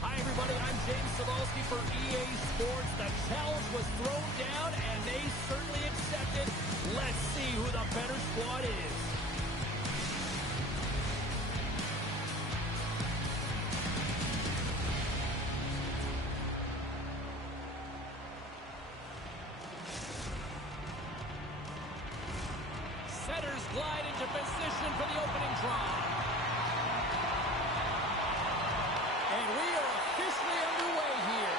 Hi, everybody. I'm James Cebulski for EA Sports. The challenge was thrown down, and they certainly accepted. Let's see who the better squad is. Setters glide into position for the opening draw. And we are officially underway here.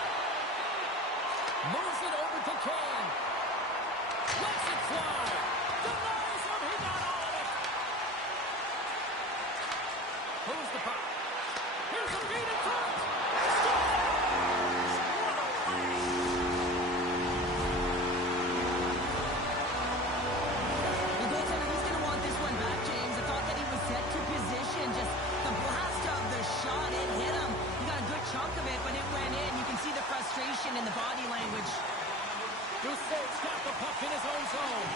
Moves it over to Kane. Lets it fly. Denies him. He got all of it. Moves the puck. Here's a feed in front. Scores! What a play! The goaltender, he's going to want this one back, James. I thought that he was set to position. Just the blast of the shot, it hit him. He got a good chunk of it, but it went in. You can see the frustration in the body language. Rousseau's got the puck in his own zone.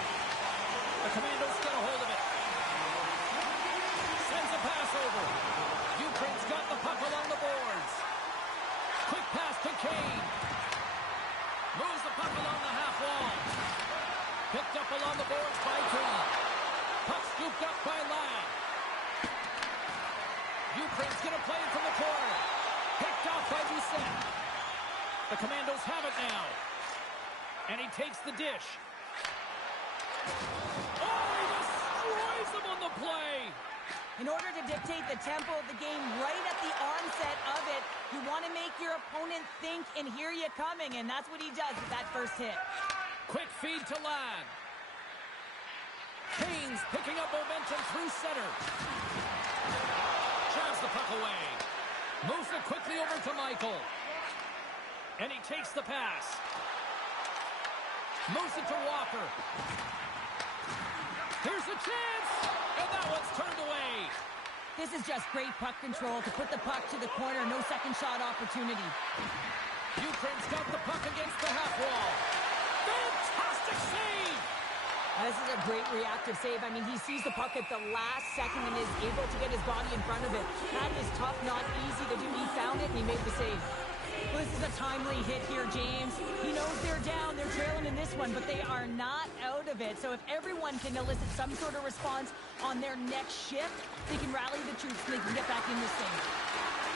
The Commandos get a hold of it. Sends a pass over. Ukraine's got the puck along the boards. Quick pass to Kane. Moves the puck along the half wall. Picked up along the boards by Kane. Puck scooped up by Ladd. Ukraine's going to play it from the corner. Picked off by Doucet. The Commandos have it now. And he takes the dish. Oh, he destroys them on the play. In order to dictate the tempo of the game right at the onset of it, you want to make your opponent think and hear you coming, and that's what he does with that first hit. Quick feed to Ladd. Kane's picking up momentum through center. Jabs the puck away. Moves it quickly over to Michael. And he takes the pass. Moves it to Walker. Here's a chance! And that one's turned away. This is just great puck control to put the puck to the corner. No second shot opportunity. Ukraine's got the puck against the half wall. Fantastic save! This is a great reactive save. I mean, he sees the puck at the last second and is able to get his body in front of it. That is tough, not easy to do. He found it and he made the save. Well, this is a timely hit here, James. He knows they're down. They're trailing in this one, but they are not out of it. So if everyone can elicit some sort of response on their next shift, they can rally the troops and they can get back in this thing.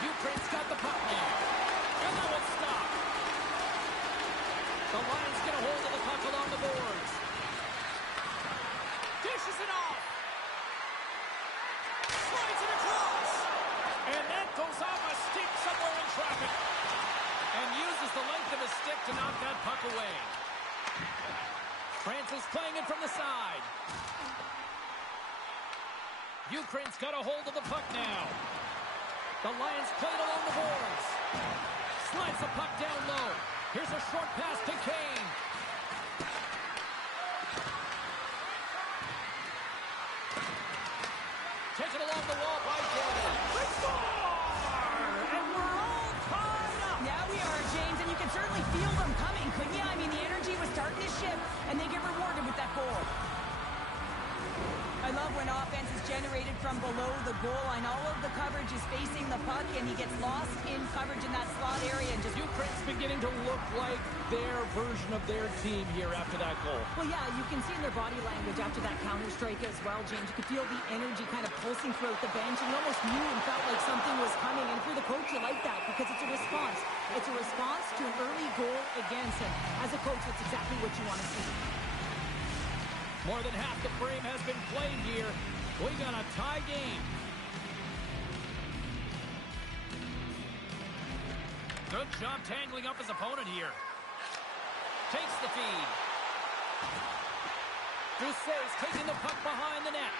Ukraine's got the puck now. And that one's stopped. The Lions get a hold of the puck along the boards. Dishes it off. Slides it across. And that goes off a stick somewhere in traffic. And uses the length of his stick to knock that puck away. France is playing it from the side. Ukraine's got a hold of the puck now. The Lions play it along the boards. Slides the puck down low. Here's a short pass to Kane. Taken along the wall by Jordan. They score! And we're all caught up. Now we are, James, and you can certainly feel them coming, couldn't you? I mean, the energy was starting to shift, and they get rewarded with that goal. I love when offense is generated from below the goal line. All of the coverage is facing the puck, and he gets lost in coverage in that slot area. And just Ukraine's beginning to look like their version of their team here after that goal. Well, yeah, you can see in their body language after that counter strike as well, James. You could feel the energy kind of pulsing throughout the bench, and you almost knew and felt like something was coming. And for the coach, you like that because it's a response. It's a response to an early goal against him. As a coach, that's exactly what you want to see. More than half the frame has been played here. We got a tie game. Good job tangling up his opponent here. Takes the feed. Doucet's taking the puck behind the net.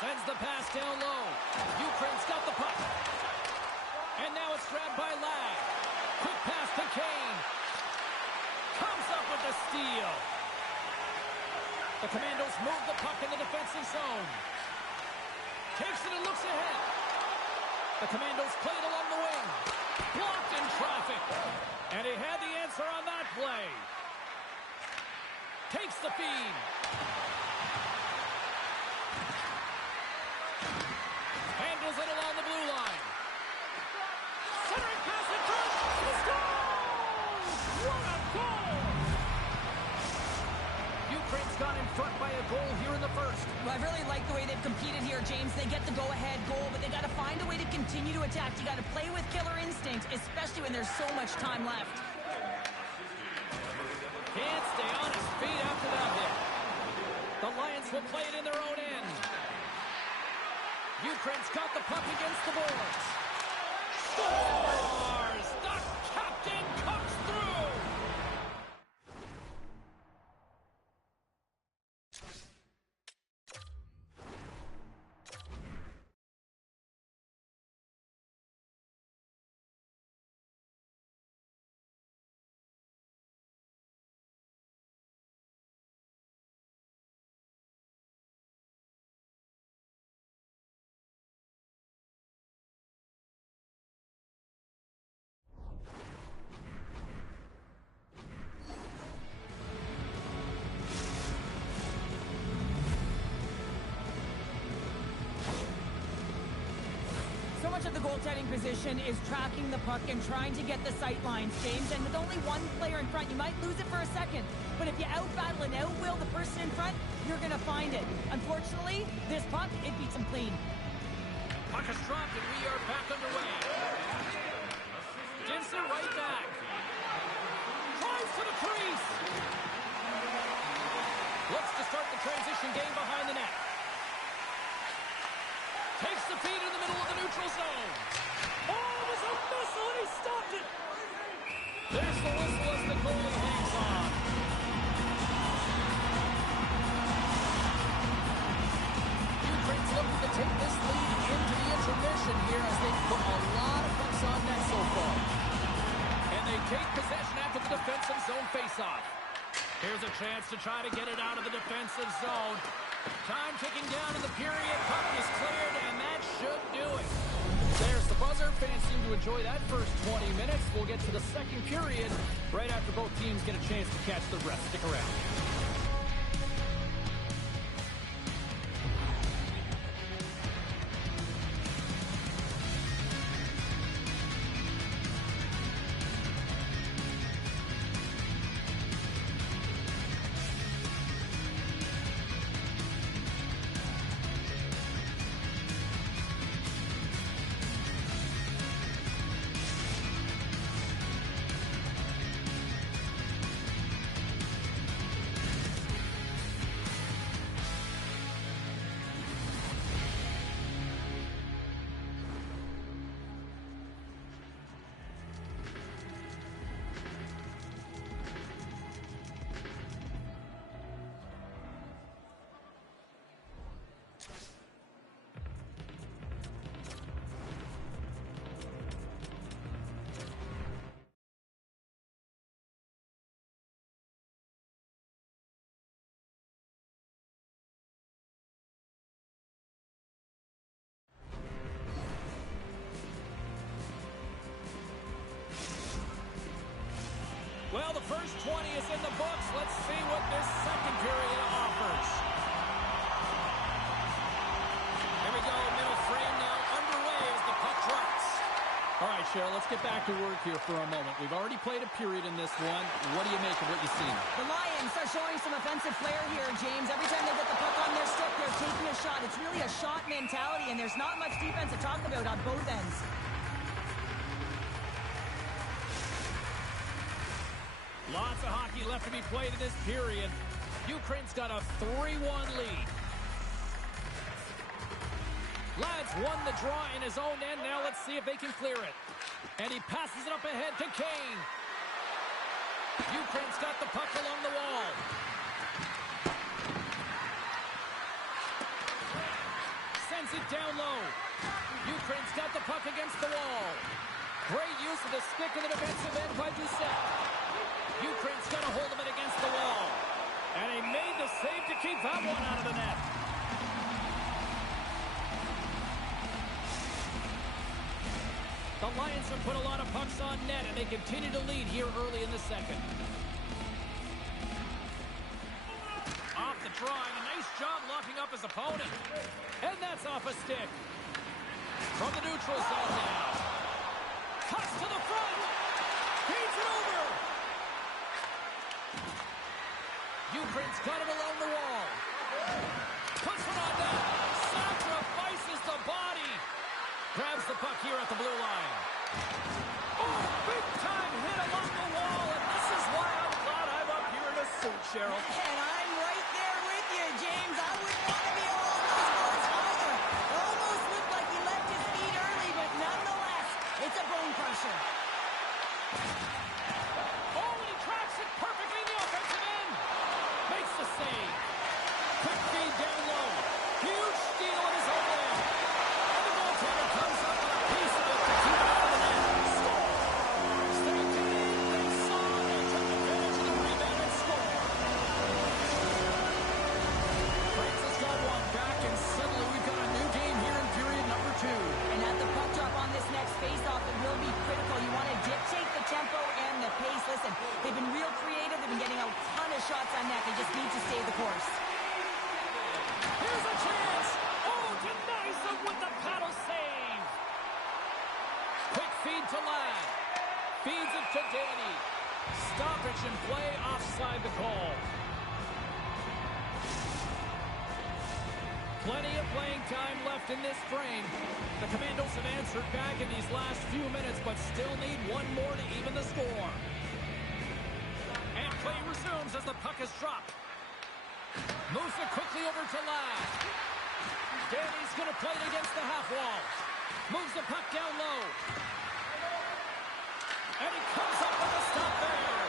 Sends the pass down low. Ukraine's got the puck. And now it's grabbed by Ladd. Quick pass to Kane. Comes up with the steal. The Commandos move the puck in the defensive zone. Takes it and looks ahead. The Commandos play it along the wing. Blocked in traffic. And And he had the answer on that play. Takes the feed. Handles it along the blue line. Centering pass in front. He scores! What a goal! Ukraine's gone in front by a goal here in the first. Well, I really like the way they've competed here, James. They get the go-ahead goal, but they got to find a way to continue to attack. You got to play with killer instinct, especially when there's so much time left. Can't stay on his feet after that hit. The Lions will play it in their own end. Ukraine's got the puck against the boards. Scores! The captain comes through! So much of the goaltending position is tracking the puck and trying to get the sight lines, James. And with only one player in front, you might lose it for a second. But if you out-battle and out-will the person in front, you're going to find it. Unfortunately, this puck, it beats him clean. Puck is dropped and we are back underway. Gives it right back. Drives to the crease. Looks to start the transition game behind the net. Takes the feed in the middle of the neutral zone. Oh, it was a missile and he stopped it. There's the whistle as the goalie hangs on. Ukraine's looking to take this lead into the intermission here as they've put a lot of pucks on net so far. And they take possession after the defensive zone faceoff. Here's a chance to try to get it out of the defensive zone. Time ticking down in the period. Puck is cleared, and that should do it. There's the buzzer. Fans seem to enjoy that first 20 minutes. We'll get to the second period right after both teams get a chance to catch the rest. Stick around. Well, the first 20 is in the books. Let's see what this second period offers. Here we go, middle frame now underway as the puck drops. All right, Cheryl, let's get back to work here for a moment. We've already played a period in this one. What do you make of what you've seen? The Lions are showing some offensive flair here, James. Every time they get the puck on their stick, they're taking a shot. It's really a shot mentality, and there's not much defense to talk about on both ends. Lots of hockey left to be played in this period. Ukraine's got a 3-1 lead. Lads won the draw in his own end. Now let's see if they can clear it. And he passes it up ahead to Kane. Ukraine's got the puck along the wall. Sends it down low. Ukraine's got the puck against the wall. Great use of the stick in the defensive end by Doucette. Ukraine's got a hold of it against the wall. And he made the save to keep that one out of the net. The Lions have put a lot of pucks on net, and they continue to lead here early in the second. Off the draw, and a nice job locking up his opponent. And that's off a stick. From the neutral zone now. Cuts to the front. Feeds it over. Ukraine's got it along the wall. Puts it on net. Sacrifices the body. Grabs the puck here at the blue line. Oh, big time hit along the wall. And this is why I'm glad I'm up here in a suit, Cheryl. And I'm right there with you, James. I wouldn't want to be along those boards either. Almost looked like he left his feet early, but nonetheless, it's a bone crusher. Oh, and he tracks it perfectly in the offensive end. Makes the save. Quick feed down low. Huge steal in his own end. And the goaltender comes up with a piece of it to keep it out of the net. Score! Stay tuned. They saw it. They took advantage of the rebound and score. France has got one back, and suddenly we've got a new game here in period number 2. And at the puck drop on this next faceoff, it will be critical. You want to dictate the tempo and the pace. Listen, they've been real creative. They've been getting a ton of shots on net. They just need to stay the course. Here's a chance. Oh, denies him with the paddle save. Quick feed to Ladd. Feeds it to Danny. Stoppage in play, offside the call. Plenty of playing time left in this frame. The Commandos have answered back in these last few minutes, but still need one more to even the score. And play resumes as the puck is dropped. Moves it quickly over to Ladd. Danny's going to play it against the half wall. Moves the puck down low. And he comes up with a stop there.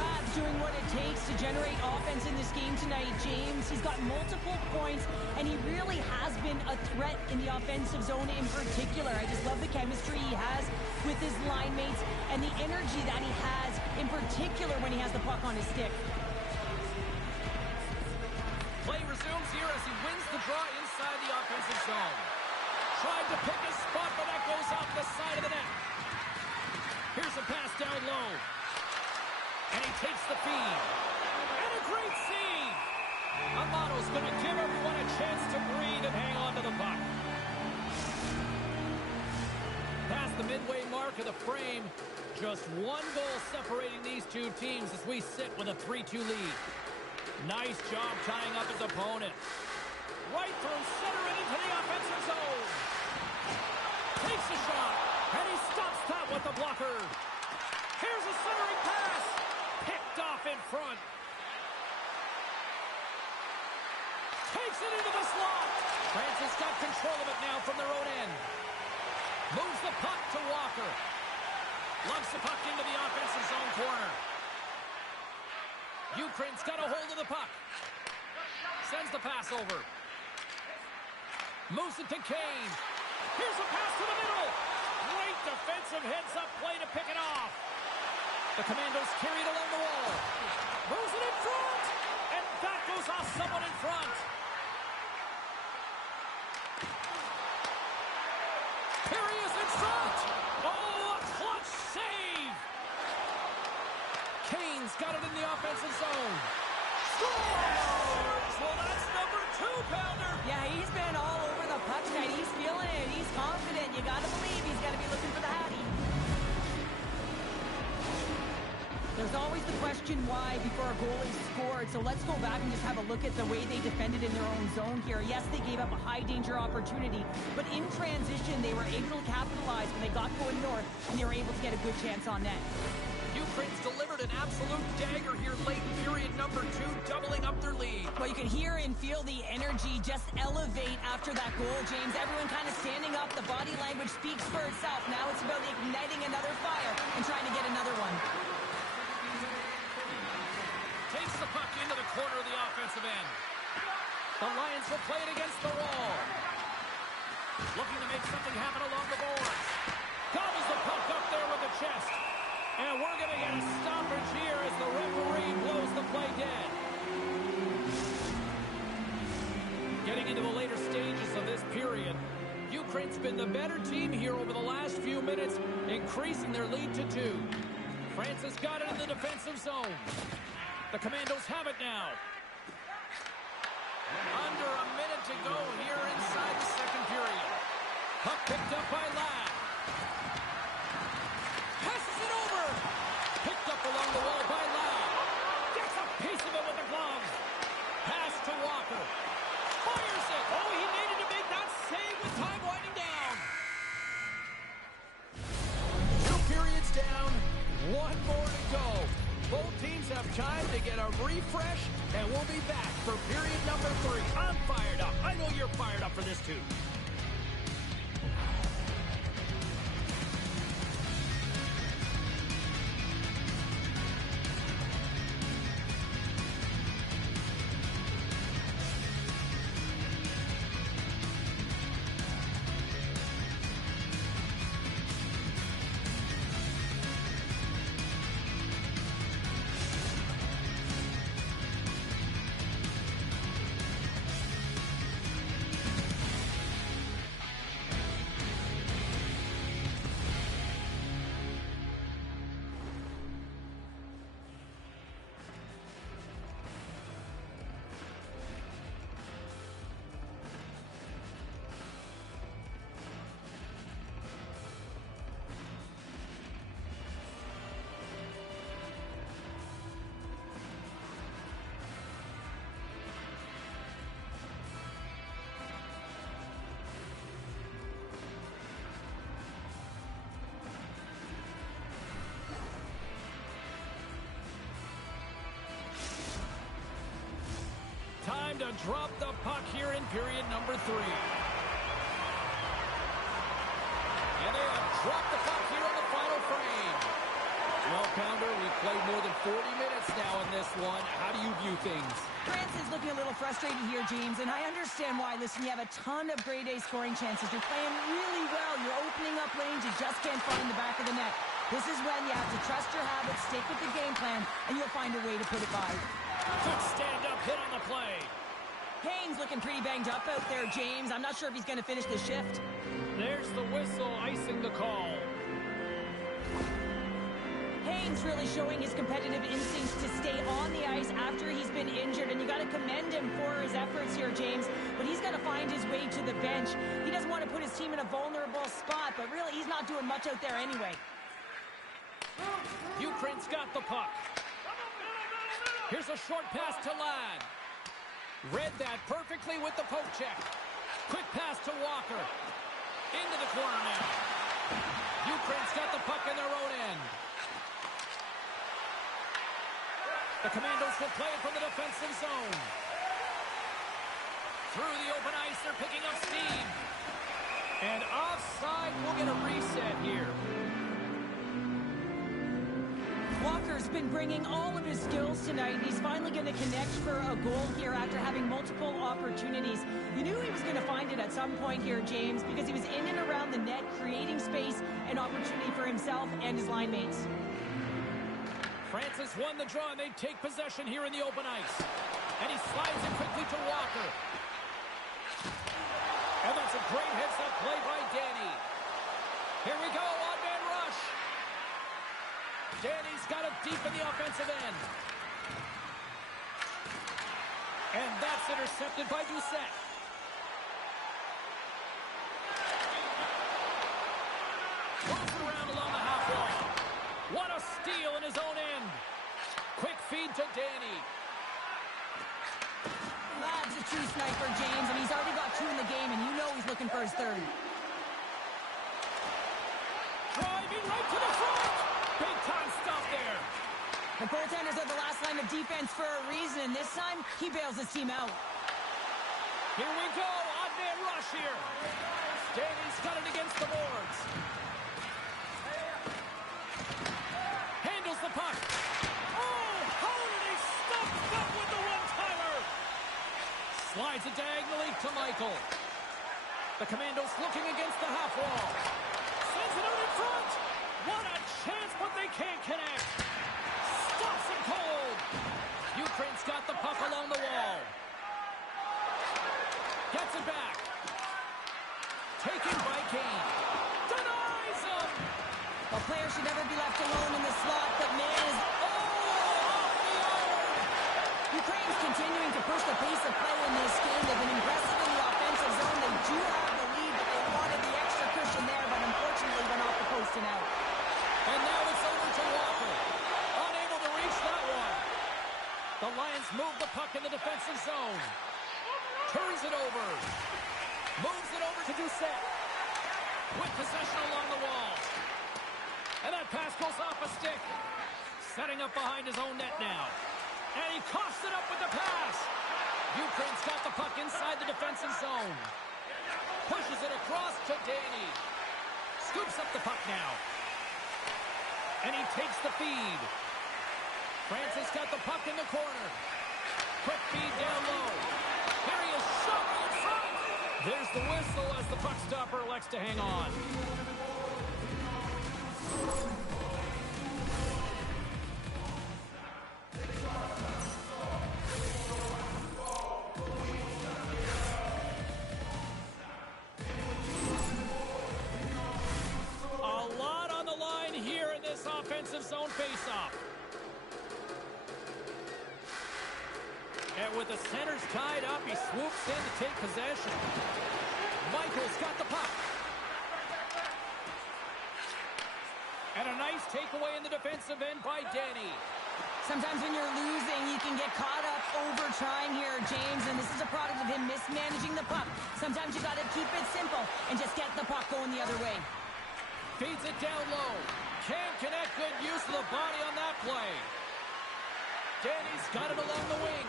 Fab's doing what it takes to generate offense in this game tonight, James. He's got multiple points, and he really has been a threat in the offensive zone in particular. I just love the chemistry he has with his line mates and the energy that he has in particular when he has the puck on his stick. Play resumes here as he wins the draw inside the offensive zone. Tried to pick his spot, but that goes off the side of the net. Here's a pass down low. And he takes the feed. And a great save. Amato's going to give everyone a chance to breathe and hang on to the puck. Past the midway mark of the frame. Just one goal separating these two teams as we sit with a 3-2 lead. Nice job tying up his opponent. Right from center and into the offensive zone. Takes a shot. And he stops that with the blocker. Here's a centering pass. Picked off in front. Takes it into the slot. France has got control of it now from their own end. Moves the puck to Walker. Lugs the puck into the offensive zone corner. Ukraine's got a hold of the puck. Sends the pass over. Moves it to Kane. Here's a pass to the middle. Great defensive heads-up play to pick it off. The Commandos carry it along the wall. Moves it in front. And that goes off someone in front. Here he is in front. Oh, a clutch save. Kane's got it in the offensive zone. Scores! Well, that's number 2-pounder. Yeah, he's been all over the puck tonight. He's feeling it. He's confident. You got to believe he's got to be looking for the hattie. There's always the question why before a goal is scored, so let's go back and just have a look at the way they defended in their own zone here. Yes, they gave up a high-danger opportunity, but in transition, they were able to capitalize when they got going north, and they were able to get a good chance on net. Ukraine's delivered an absolute dagger here late in period number 2, doubling up their lead. Well, you can hear and feel the energy just elevate after that goal, James. Everyone kind of standing up. The body language speaks for itself. Now it's about igniting another fire and trying to get another one. Takes the puck into the corner of the offensive end. The Lions will play it against the wall. Looking to make something happen along the boards. Gobbles the puck up there with the chest. And we're going to get a stoppage here as the referee blows the play dead. Getting into the later stages of this period, Ukraine's been the better team here over the last few minutes, increasing their lead to 2. France has got it in the defensive zone. The Commandos have it now. Under a minute to go here inside the second period. Puck picked up by Ladd. Passes it over. Picked up along the wall by Ladd. Gets a piece of it with the glove. Pass to Walker. Fires it. Oh, he needed to make that save with time winding down. 2 periods down. 1 more to go. Both teams have time to get a refresh, and we'll be back for period number 3. I'm fired up. I know you're fired up for this too. Time to drop the puck here in period number 3. And they have dropped the puck here in the final frame. Well, Pounder, we've played more than 40 minutes now in this one. How do you view things? France is looking a little frustrated here, James, and I understand why. Listen, you have a ton of grade A scoring chances. You're playing really well. You're opening up lanes. You just can't find the back of the net. This is when you have to trust your habits, stick with the game plan, and you'll find a way to put it by. Good stand-up hit on the play. Kane's looking pretty banged up out there, James. I'm not sure if he's going to finish the shift. There's the whistle icing the call. Kane's really showing his competitive instincts to stay on the ice after he's been injured, and you got to commend him for his efforts here, James. But he's got to find his way to the bench. He doesn't want to put his team in a vulnerable spot, but really he's not doing much out there anyway. Ukraine's got the puck. Here's a short pass to Ladd. Read that perfectly with the poke check. Quick pass to Walker. Into the corner now. Ukraine's got the puck in their own end. The Commandos will play it from the defensive zone. Through the open ice, they're picking up steam. And offside, we'll get a reset here. Walker's been bringing all of his skills tonight. He's finally going to connect for a goal here after having multiple opportunities. You knew he was going to find it at some point here, James, because he was in and around the net, creating space and opportunity for himself and his line mates. France has won the draw, and they take possession here in the open ice. And he slides it quickly to Walker. And that's a great heads-up play by Danny. Here we go, odd-man rush. Danny's got it deep in the offensive end. And that's intercepted by Doucette. Throws it around along the half wall. What a steal in his own end. Quick feed to Danny. Ladd's a true sniper, James, and he's already got 2 in the game, and you know he's looking for his 3rd. Driving right to the front. Big time stop there. The goaltenders are the last line of defense for a reason. This time, he bails his team out. Here we go. Odd man rush here. Danny's got it against the boards. Handles the puck. Oh, how did he stop that with the one-timer? Slides it diagonally to Michael. The Commandos looking against the half wall. Sends it out in front. What a chance, but they can't connect. Stops him cold. Ukraine's got the puck along the wall. it back. Taken by Kane. Denies him. A player should never be left alone in the slot, but man is... Off the iron. Ukraine's continuing to push the pace of play in this game. They've been impressive in the offensive zone. They do have the lead, but they wanted the extra cushion there, but unfortunately went off the post and out. And now it's over to Walker. Unable to reach that one. The Lions move the puck in the defensive zone. Turns it over. Moves it over to Doucette. With possession along the wall. And that pass goes off a stick. Setting up behind his own net now. And he coughs it up with the pass. Ukraine's got the puck inside the defensive zone. Pushes it across to Danny. Scoops up the puck now. And he takes the feed. Francis got the puck in the corner. Quick feed down low. Here he is, shot in front. There's the whistle as the puck stopper elects to hang on. Offensive zone faceoff. And with the centers tied up, he swoops in to take possession. Michael's got the puck. And a nice takeaway in the defensive end by Danny. Sometimes when you're losing, you can get caught up over trying here, James, and this is a product of him mismanaging the puck. Sometimes you got to keep it simple and just get the puck going the other way. Feeds it down low. Can't connect. Good use of the body on that play. Danny's got it along the wing.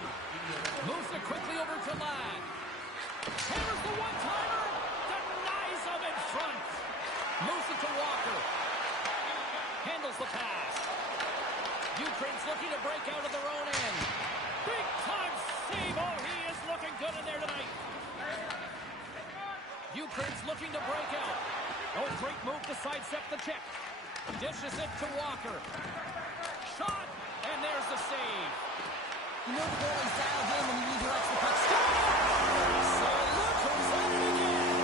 Moves it quickly over to Ladd. Hammers the one-timer. Denies him in front. Moves it to Walker. Handles the pass. Ukraine's looking to break out of their own end. Big-time save. Oh, he is looking good in there tonight. Ukraine's looking to break out. Oh, great move to sidestep the check. Dishes it to Walker. Shot, and there's the save. You know the goalie's dialed in when he redirects the puck. So look who's at it again.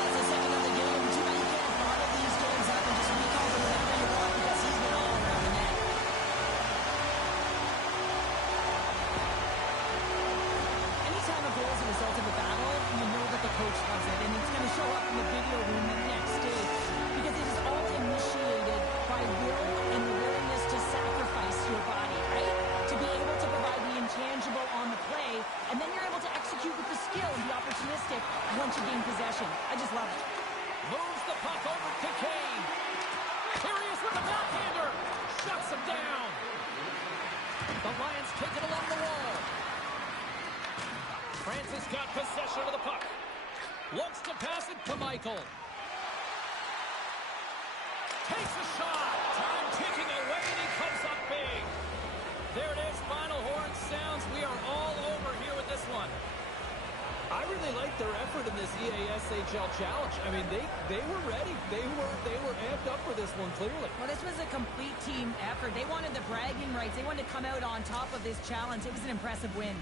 It's the second of the game. Too bad you can't bottle these games up and just recall them whenever you want because he's been all around the net. Anytime a goal is a result of a battle, you know that the coach loves it, and it's going to show up in the video room the next day because it is all initiated by will and the willingness to sacrifice your body, right? To be able to provide the intangible on the play, and then you're able to execute with the skill and be opportunistic once you gain possession. I just love it. Moves the puck over to Kane. Here he is with the backhander. Shuts him down. The Lions take it along the wall. Francis got possession of the puck. Looks to pass it to Michael. Takes a shot. Time ticking away, and he comes up big. There it is. Final horn sounds. We are all over here with this one. I really like their effort in this EASHL challenge. I mean, they were ready. They were amped up for this one, clearly. Well, this was a complete team effort. They wanted the bragging rights. They wanted to come out on top of this challenge. It was an impressive win.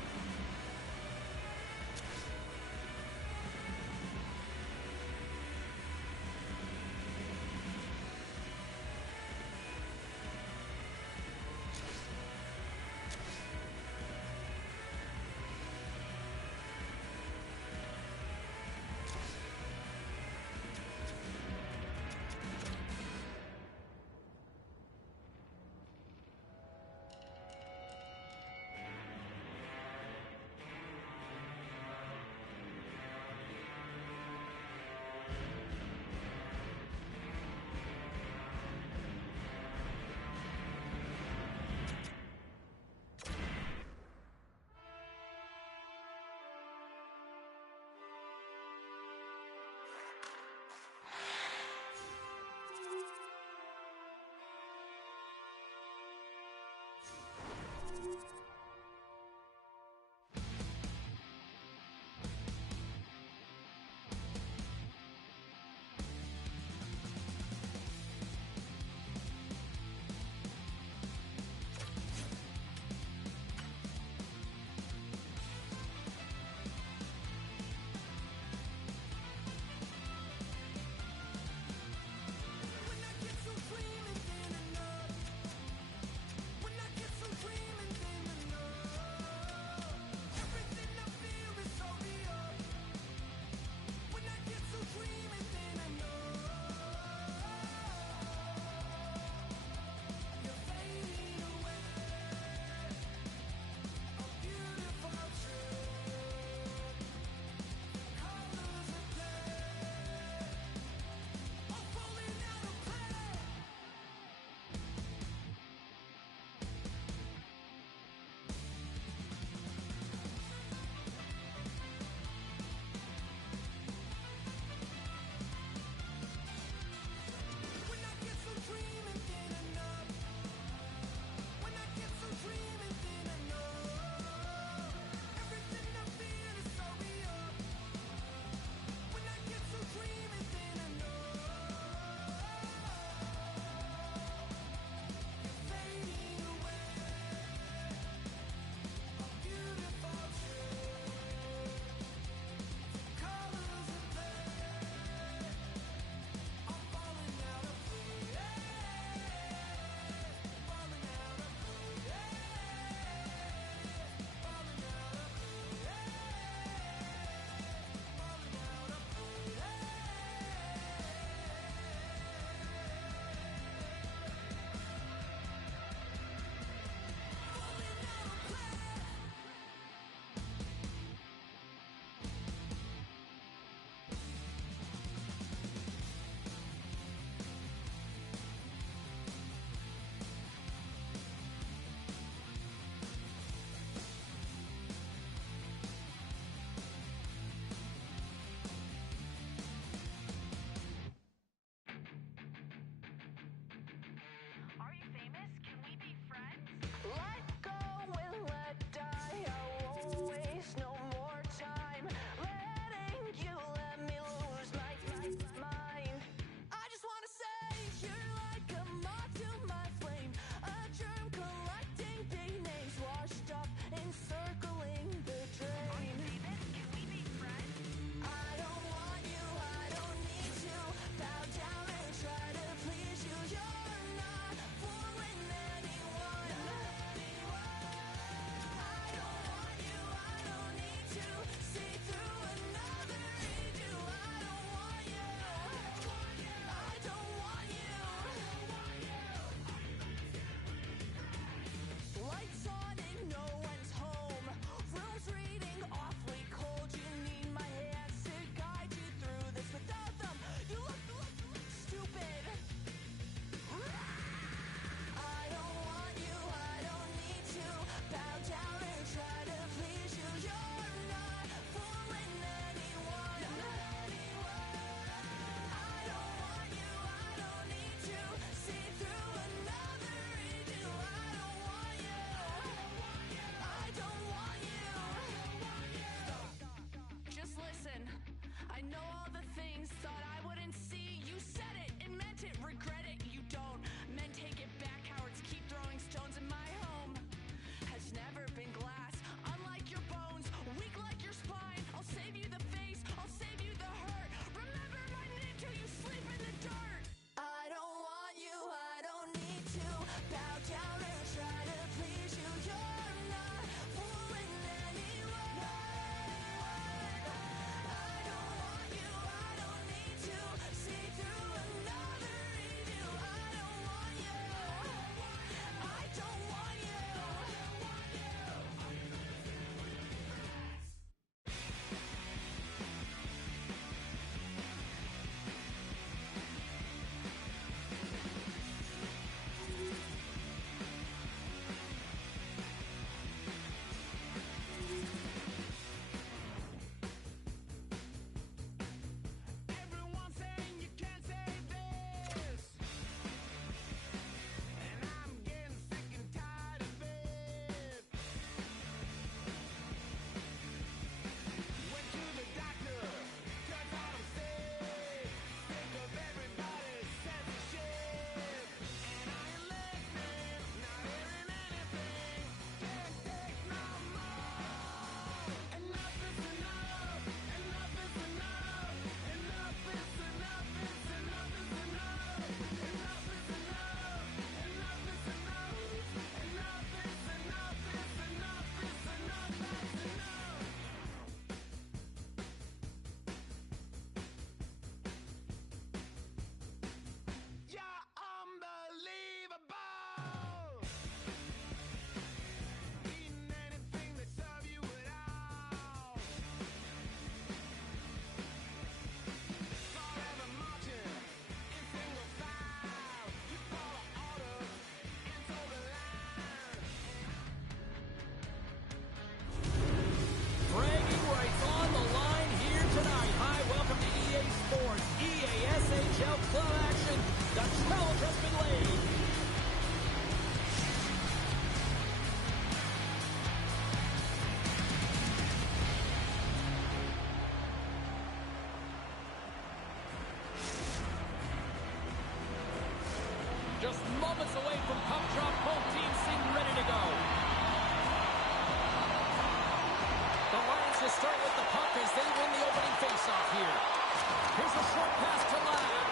Here's a short pass to Ladd.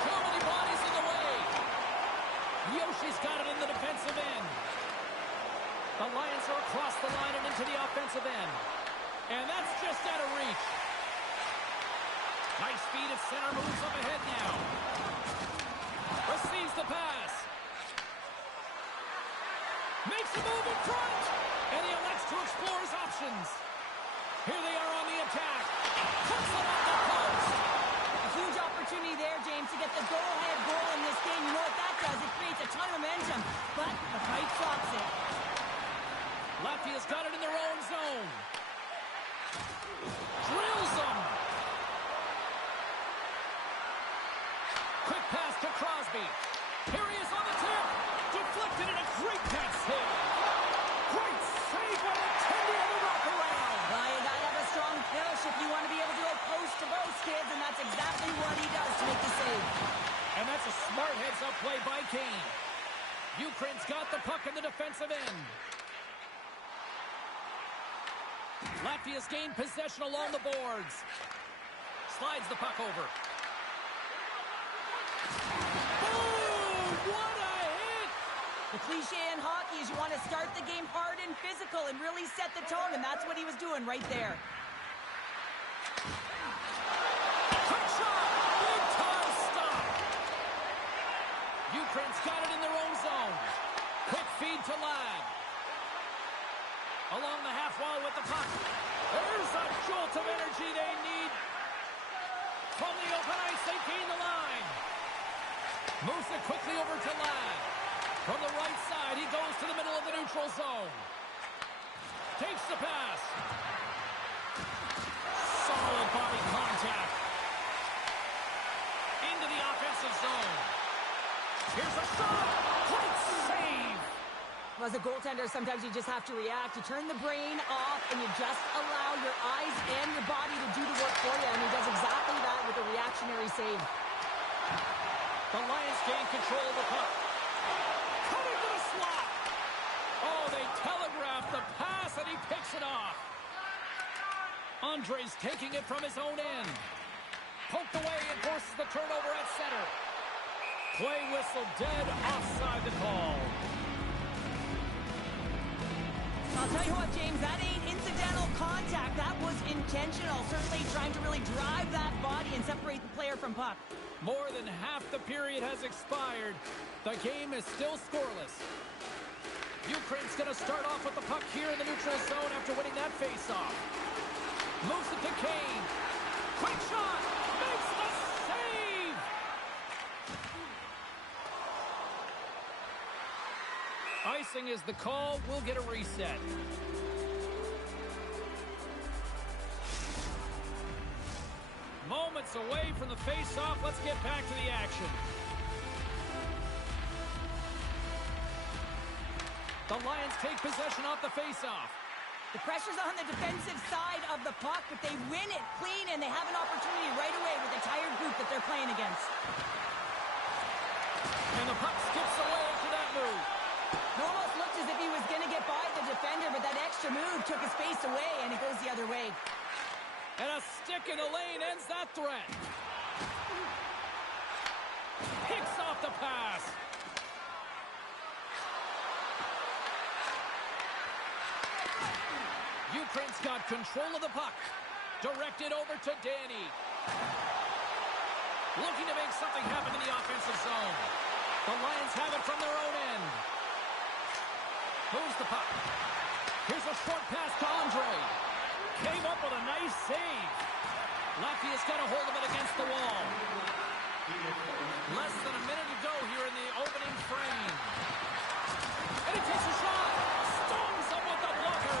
Too many bodies in the way. Yoshi's got it in the defensive end. The Lions are across the line and into the offensive end. And that's just out of reach. Nice feed at center, moves up ahead now. Receives the pass. Makes a move in front. And he elects to explore his options. Here they are on the attack. Puts it on the post. A huge opportunity there, James, to get the go-ahead goal in this game. You know what that does? It creates a ton of momentum. But the fight stops it. Latvia's got it in their own zone. Drills them. Quick pass to Crosby. Here he is on the tip. Deflected and a great pass hit. Great save by the tender of the wraparound. Well, you gotta have a strong finish if you want to be able to go post-to-post, kids, and that's exactly what he does to make the save. And that's a smart heads-up play by Kane. Ukraine's got the puck in the defensive end. Latvia's gained possession along the boards. Slides the puck over. Boom! What a hit! The cliche in hockey is you want to start the game hard and physical and really set the tone, and that's what he was doing right there. Quick shot! Big time stop! Ukraine's got it in their own zone. Quick feed to Ladd. Along the half wall with the puck. There's a jolt of energy they need. From the open ice, they gain the line. Moves it quickly over to Ladd. From the right side, he goes to the middle of the neutral zone. Takes the pass. Solid body contact. Into the offensive zone. Here's a shot. Great save. As a goaltender, sometimes you just have to react. You turn the brain off, and you just allow your eyes and your body to do the work for you, and he does exactly that with a reactionary save. The Lions gain control of the puck. Cut into the slot. Oh, they telegraph the pass, and he picks it off. Andre's taking it from his own end. Poked away and forces the turnover at center. Play whistle dead, offside the call. I'll tell you what, James, that ain't incidental contact. That was intentional. Certainly trying to really drive that body and separate the player from puck. More than half the period has expired. The game is still scoreless. Ukraine's going to start off with the puck here in the neutral zone after winning that faceoff. Moves it to Kane. Quick shot! Makes the save! Icing is the call. We'll get a reset. Moments away from the face-off. Let's get back to the action. The Lions take possession off the face-off. The pressure's on the defensive side of the puck, but they win it clean, and they have an opportunity right away with the tired group that they're playing against. And the puck skips away after that move. It almost looked as if he was going to get by the defender, but that extra move took his face away, and it goes the other way. And a stick in the lane ends that threat. Picks off the pass. Ukraine's got control of the puck. Directed over to Danny. Looking to make something happen in the offensive zone. The Lions have it from their own end. Moves the puck. Here's a short pass to Andre. Came up with a nice save. Latvia's got a hold of it against the wall. Less than a minute to go here in the opening frame. And he takes a shot. Stones him with the blocker.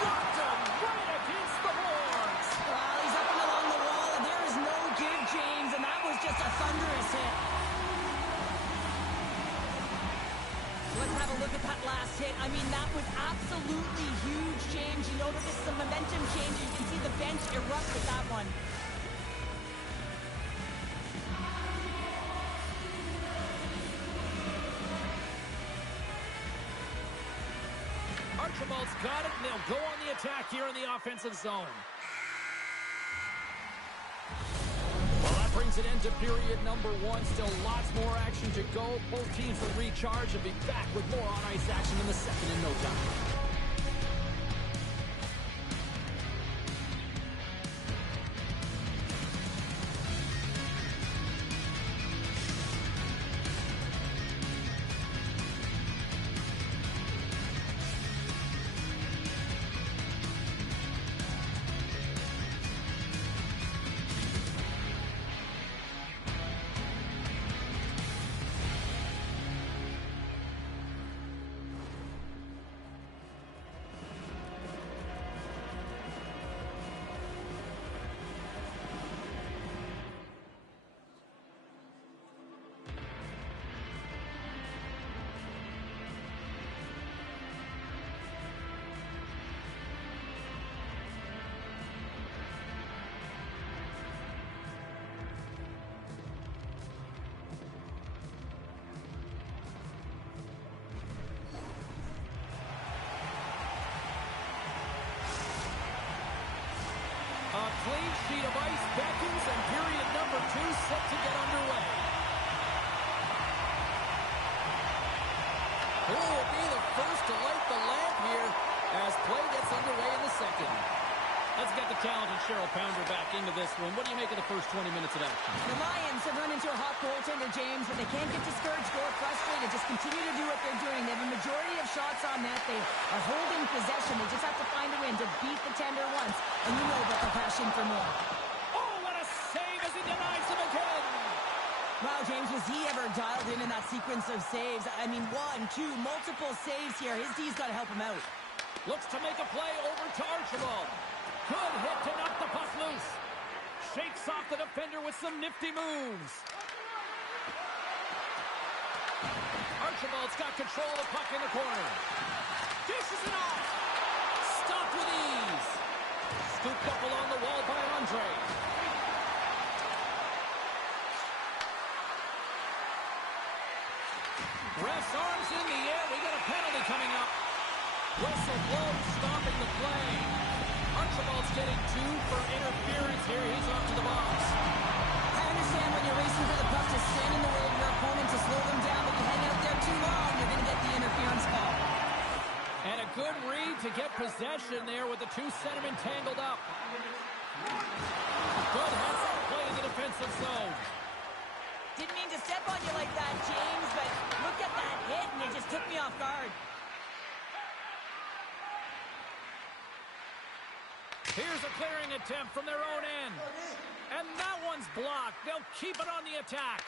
Blocked him right against the boards. Well, he's up and along the wall, and there is no give, James, and that was just a thunderous hit. Let's have a look at that last hit. I mean, that was absolutely huge, James. You know that this is a momentum change. You can see the bench erupt with that one. Archibald's got it, and they'll go on the attack here in the offensive zone. as it ends at period number 1. Still lots more action to go. Both teams will recharge and be back with more on-ice action in the second in no time. A clean sheet of ice beckons, and period number 2 set to get underway. Who will be the first to light the lamp here as play gets underway in the second? Let's get the talented Cheryl Pounder back into this one. What do you make of the first 20 minutes of action? The Lions have run into a hot goaltender, James, and they can't get discouraged or frustrated. Just continue to do what they're doing. They have a majority of shots on net. They are holding possession. They just have to find a win to beat the tender once. And you know that they're passion for more. Oh, what a save as he denies him again! Wow, James, was he ever dialed in that sequence of saves? I mean, 1, 2, multiple saves here. His D's got to help him out. Looks to make a play over to Archibald. Good hit to knock the puck loose. Shakes off the defender with some nifty moves. Archibald's got control of the puck in the corner. Dishes it off. Stopped with ease. Scooped up along the wall by Andre. Ref's arms in the air. We got a penalty coming up. Whistle blows, stopping the play. Archibald's getting 2 for interference here. He's off to the box. I understand when you're racing for the puck to stand in the way of your opponent to slow them down, but you hang out there too long, you're going to get the interference call. And a good read to get possession there with the 2 centermen tangled up. Good heads-up play in the defensive zone. Didn't mean to step on you like that, James, but look at that hit, and it just took me off guard. Here's a clearing attempt from their own end. And that one's blocked. They'll keep it on the attack.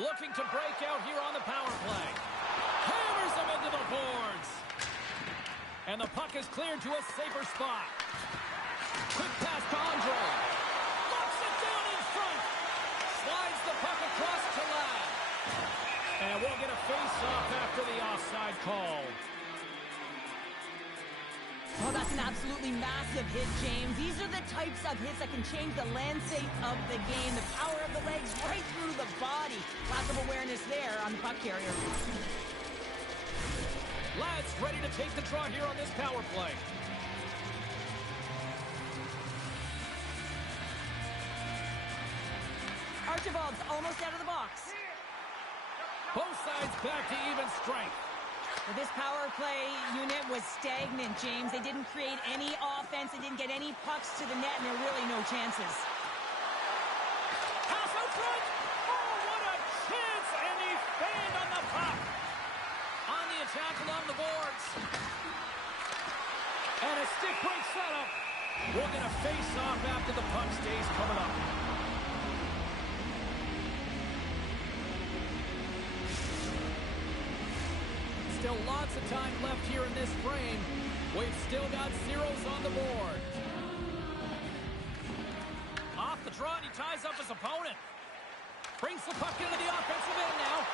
Looking to break out here on the power play. Hammers them into the boards. And the puck is cleared to a safer spot. Quick pass to Andre. Locks it down in front. Slides the puck across to Ladd. And we'll get a face-off after the offside call. Oh, that's an absolutely massive hit, James. These are the types of hits that can change the landscape of the game. The power of the legs right through the body. Lack of awareness there on the puck carrier. Ladd's ready to take the draw here on this power play. Archibald's almost out of the box. Both sides back to even strength. Well, this power play unit was stagnant, James. They didn't create any offense. They didn't get any pucks to the net, and there are really no chances. Pass out front. Oh, what a chance! And he fanned on the puck. On the attack along the boards. And a stick break setup. We'll get a face-off after the puck stays coming up. Still lots of time left here in this frame. We've still got zeros on the board. Off the draw, and he ties up his opponent. Brings the puck into the offensive end now.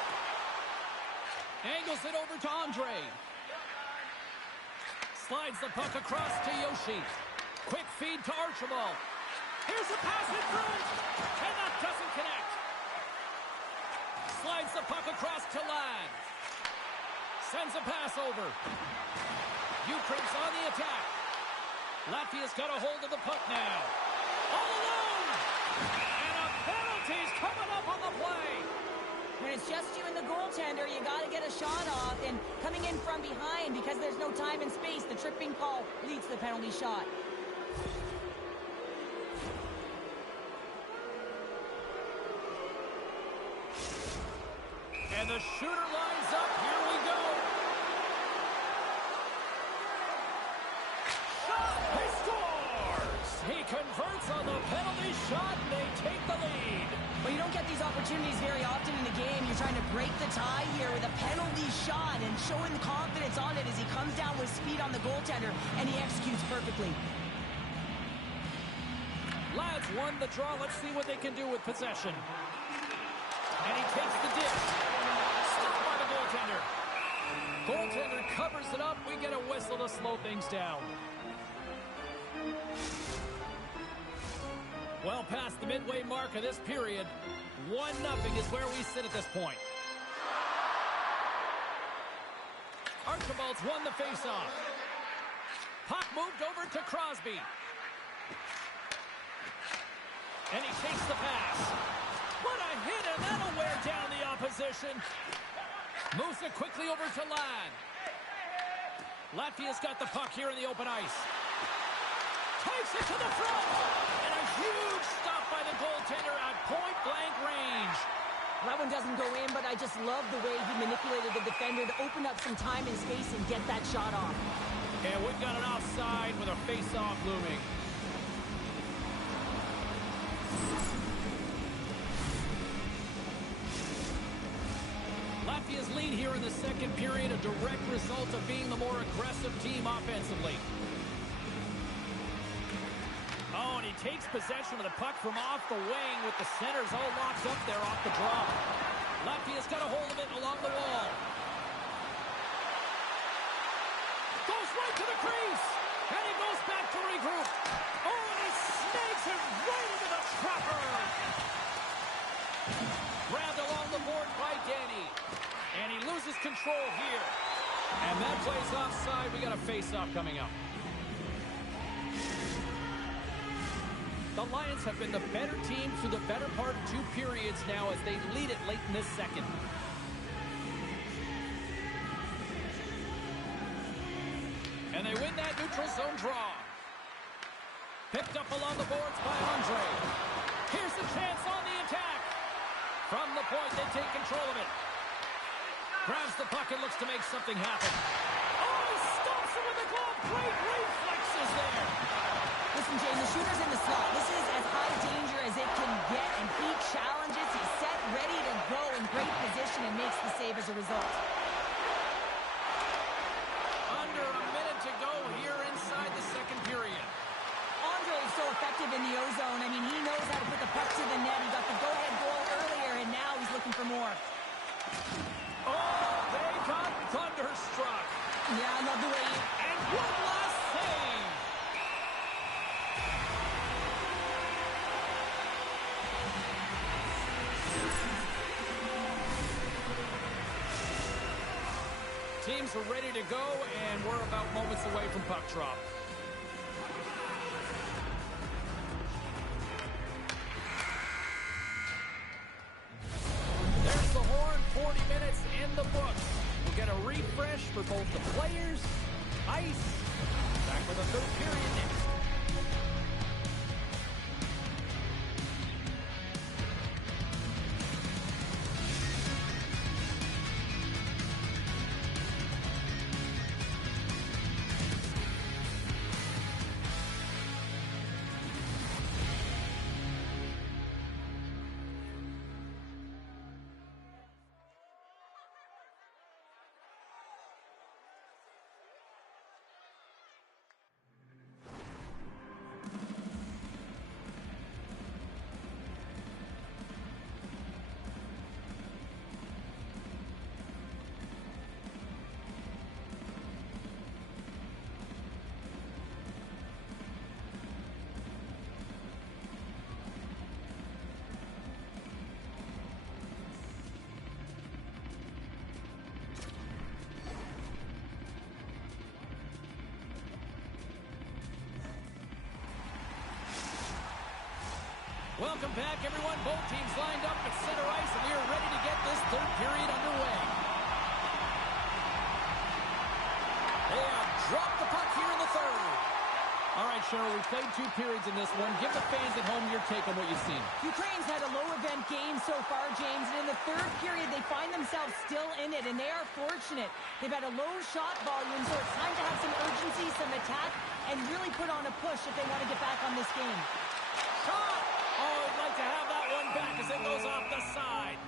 Angles it over to Andre. Slides the puck across to Yoshi. Quick feed to Archibald. Here's a pass in front. And that doesn't connect. Slides the puck across to Ladd. Sends a pass over. Ukraine's on the attack. Latvia's got a hold of the puck now. All alone! And a penalty it's just you and the goaltender, you got to get a shot off. And coming in from behind, because there's no time and space, the tripping call leads to the penalty shot. And the shooter lines up. Here we go. Shot! He scores! He converts on the penalty shot, and they take the lead. Well, you don't get these opportunities very often in the game. You're trying to break the tie here with a penalty shot and showing the confidence on it as he comes down with speed on the goaltender, and he executes perfectly. Lads won the draw. Let's see what they can do with possession. And he takes the dish. Stopped by the goaltender. Goaltender covers it up. We get a whistle to slow things down. Well past the midway mark of this period, 1-0 is where we sit at this point. Archibald's won the faceoff. Puck moved over to Crosby. And he takes the pass. What a hit, and that'll wear down the opposition. Moves it quickly over to Ladd. Latvia's got the puck here in the open ice. Takes it to the front. And a huge stop by the goaltender at point-blank range. That one doesn't go in, but I just love the way he manipulated the defender to open up some time and space and get that shot off. And we've got an offside with a face-off looming. Latvia's lead here in the second period, a direct result of being the more aggressive team offensively. Oh, and he takes possession of the puck from off the wing with the centers all locked up there off the draw. Latvia's got a hold of it along the wall. Goes right to the crease, and he goes back to regroup. Oh, and he snags it right into the trapper. Grabbed along the board by Danny. And he loses control here. And that plays offside. We got a face-off coming up. The Lions have been the better team through the better part of 2 periods now as they lead it late in this second. And they win that neutral zone draw. Picked up along the boards by Andre. Here's the chance on the attack. From the point, they take control of it. Grabs the puck and looks to make something happen. Oh, he stops it with a glove. Great reflexes there. Listen, Jane, the shooter's in the slot. This is as high danger as it can get, and he challenges. He's set, ready to go in great position and makes the save as a result. Under a minute to go here inside the second period. Andre is so effective in the O-zone. I mean, he knows how to put the puck to the net. He got the go-ahead goal earlier, and now he's looking for more. Oh, they got thunderstruck. Yeah, I love the way he... And one last save. Teams are ready to go, and we're about moments away from puck drop. There's the horn, 40 minutes in the books. We'll get a refresh for both the players, ice. Back for the third period next. Welcome back, everyone. Both teams lined up at center ice, and we are ready to get this third period underway. They have dropped the puck here in the third. All right, Cheryl, we played 2 periods in this one. Give the fans at home your take on what you've seen. Ukraine's had a low-event game so far, James, and in the third period, they find themselves still in it, and they are fortunate. They've had a low shot volume, so it's time to have some urgency, some attack, and really put on a push if they want to get back on this game. Shot! Oh, I'd like to have that one back as it goes off the side.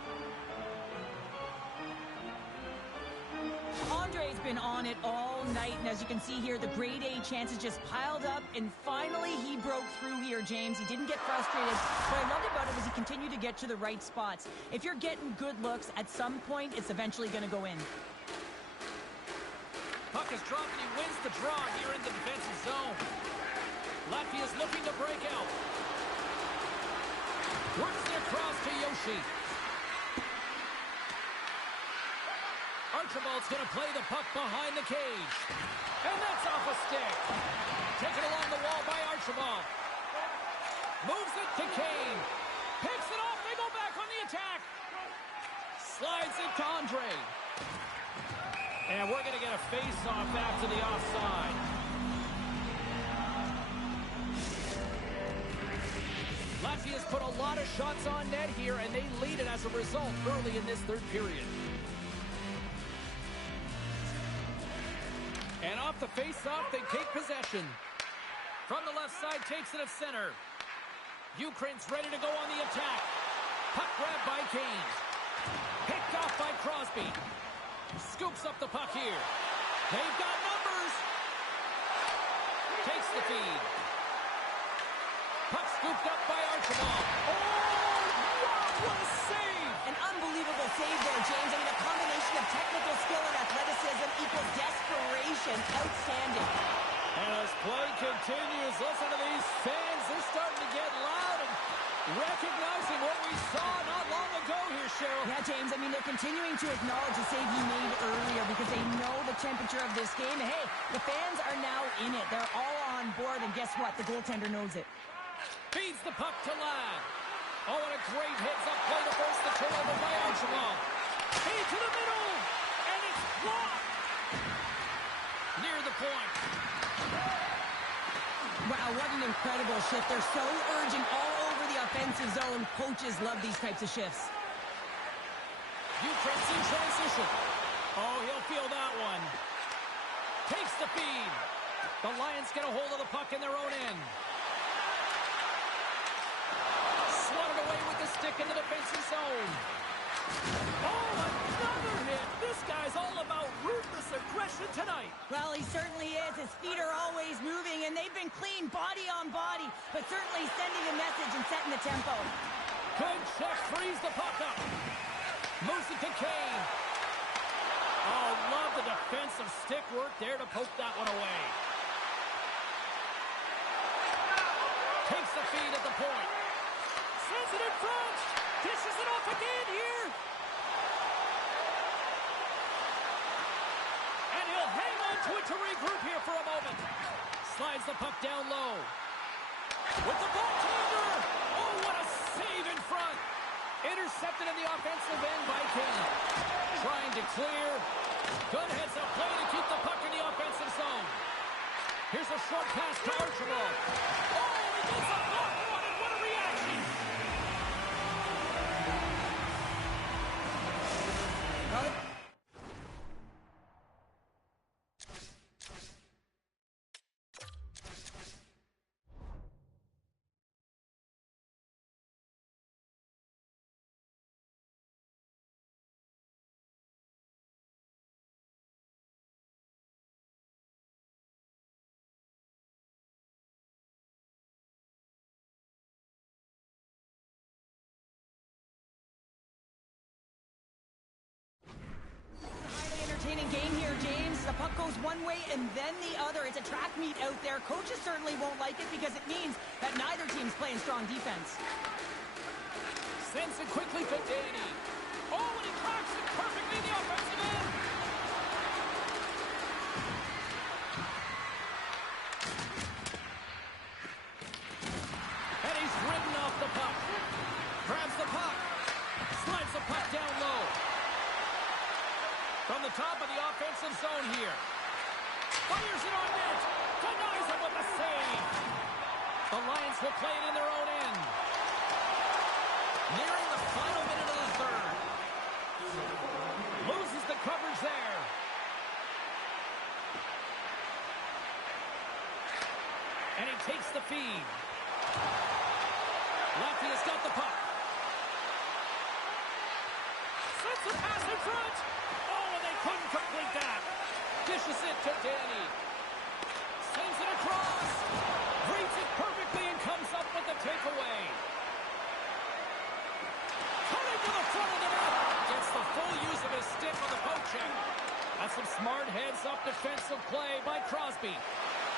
Andre's been on it all night, and as you can see here, the grade A chances just piled up, and finally he broke through here, James. He didn't get frustrated. What I loved about it was he continued to get to the right spots. If you're getting good looks, at some point, it's eventually going to go in. Puck is dropped, and he wins the draw here in the defensive zone. Latvia's looking to break out. Works it across to Yoshi. Archibald's going to play the puck behind the cage. And that's off a stick. Taken along the wall by Archibald. Moves it to Kane. Picks it off. They go back on the attack. Slides it to Andre. And we're going to get a face-off after the offside. Latvia's put a lot of shots on net here, and they lead it as a result early in this third period. And off the face-off, they take possession. From the left side, takes it at center. Ukraine's ready to go on the attack. Puck grabbed by Kane. Picked off by Crosby. Scoops up the puck here. They've got numbers. Takes the feed. Puck scooped up by Archibald. Oh, wow, what a save! An unbelievable save there, James. I mean, a combination of technical skill and athleticism equals desperation. Outstanding. And as play continues, listen to these fans. They're starting to get loud and recognizing what we saw not long ago here, Cheryl. Yeah, James, I mean, they're continuing to acknowledge the save he made earlier because they know the temperature of this game. And, hey, the fans are now in it. They're all on board, and guess what? The goaltender knows it. Feeds the puck to Ladd. Oh, and a great heads-up play to force the turnover by Archibald. Feed to the middle, and it's blocked. Near the point. Wow, what an incredible shift. They're so urgent all over the offensive zone. Coaches love these types of shifts. Ukraine's in transition. Oh, he'll feel that one. Takes the feed. The Lions get a hold of the puck in their own end. Swatted away with the stick in the defensive zone. Oh, another hit. This guy's all about ruthless aggression tonight. Well, he certainly is. His feet are always moving, and they've been clean body on body, but certainly sending a message and setting the tempo. Good check. Frees the puck up. Moves it to Kane. Oh, love the defensive stick work there to poke that one away. Takes the feed at the point. Sends it in front. Dishes it off again here. And he'll hang on to it to regroup here for a moment. Slides the puck down low. With the goaltender. Oh, what a save in front. Intercepted in the offensive end by Kane. Trying to clear. Good heads-up play to keep the puck in the offensive zone. Here's a short pass to Archibald. Oh, he gets a block on it. What a reaction. Entertaining game here, James. The puck goes one way and then the other. It's a track meet out there. Coaches certainly won't like it because it means that neither team's playing strong defense. Sends it quickly to Danny. Oh, and he cracks it perfectly in the offensive end. And he's ridden off the puck. top of the offensive zone here. Fires it on net. Denies him with a save. The Lions will play it in their own end. Nearing the final minute of the third. Loses the coverage there. And he takes the feed. Lefty has got the puck. Sets the pass in front. Oh, and they couldn't complete that. Dishes it to Danny. Sends it across. Reads it perfectly and comes up with the takeaway. Cutting to the front of the net. Gets the full use of his stick on the poke check. That's some smart heads-up defensive play by Crosby.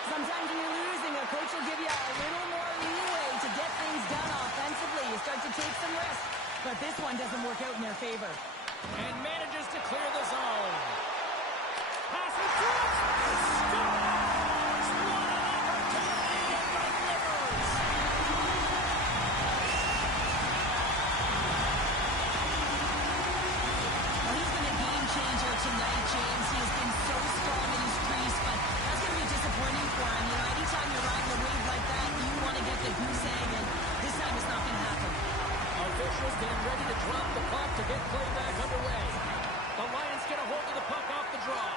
Sometimes when you're losing, a coach will give you a little more leeway to get things done offensively. You start to take some risks, but this one doesn't work out in their favor. And manages to clear the zone. Pass it through. Scores! What an opportunity and delivers! Well, he's been a game changer tonight, James. He has been so strong in his crease, but that's going to be disappointing for him. You know, anytime you're riding a wave like that, you want to get the goose egg, and this time it's not going to happen. Officials getting ready to drop the puck to get play back underway. The Lions get a hold of the puck off the draw.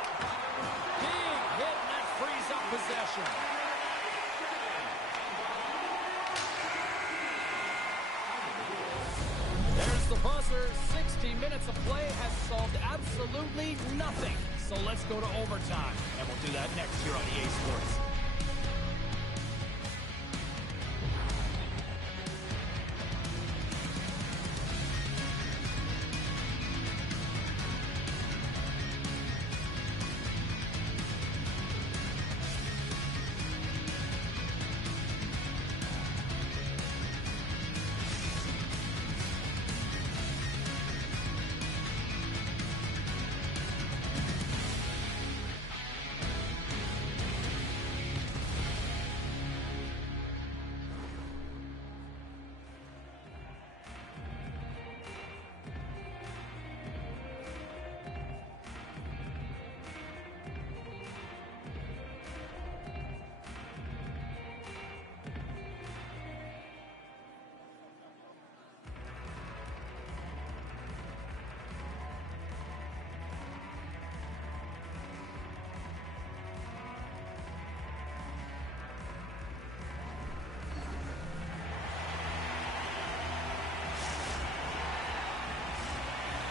Big hit, and that frees up possession. There's the buzzer. 60 minutes of play has solved absolutely nothing. So let's go to overtime, and we'll do that next here on EA Sports.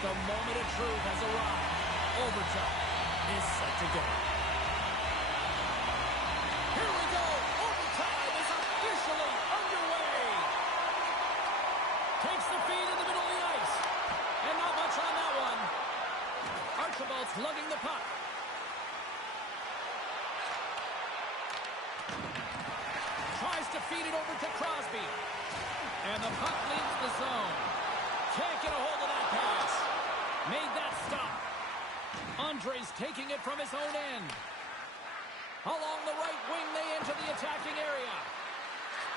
The moment of truth has arrived. Overtime is set to go. Here we go. Overtime is officially underway. Takes the feed in the middle of the ice. And not much on that one. Archibald's lugging the puck. Tries to feed it over to Crosby. And the puck leaves the zone. Can't get a hold of that pass. Made that stop. Andre's taking it from his own end. Along the right wing, they enter the attacking area.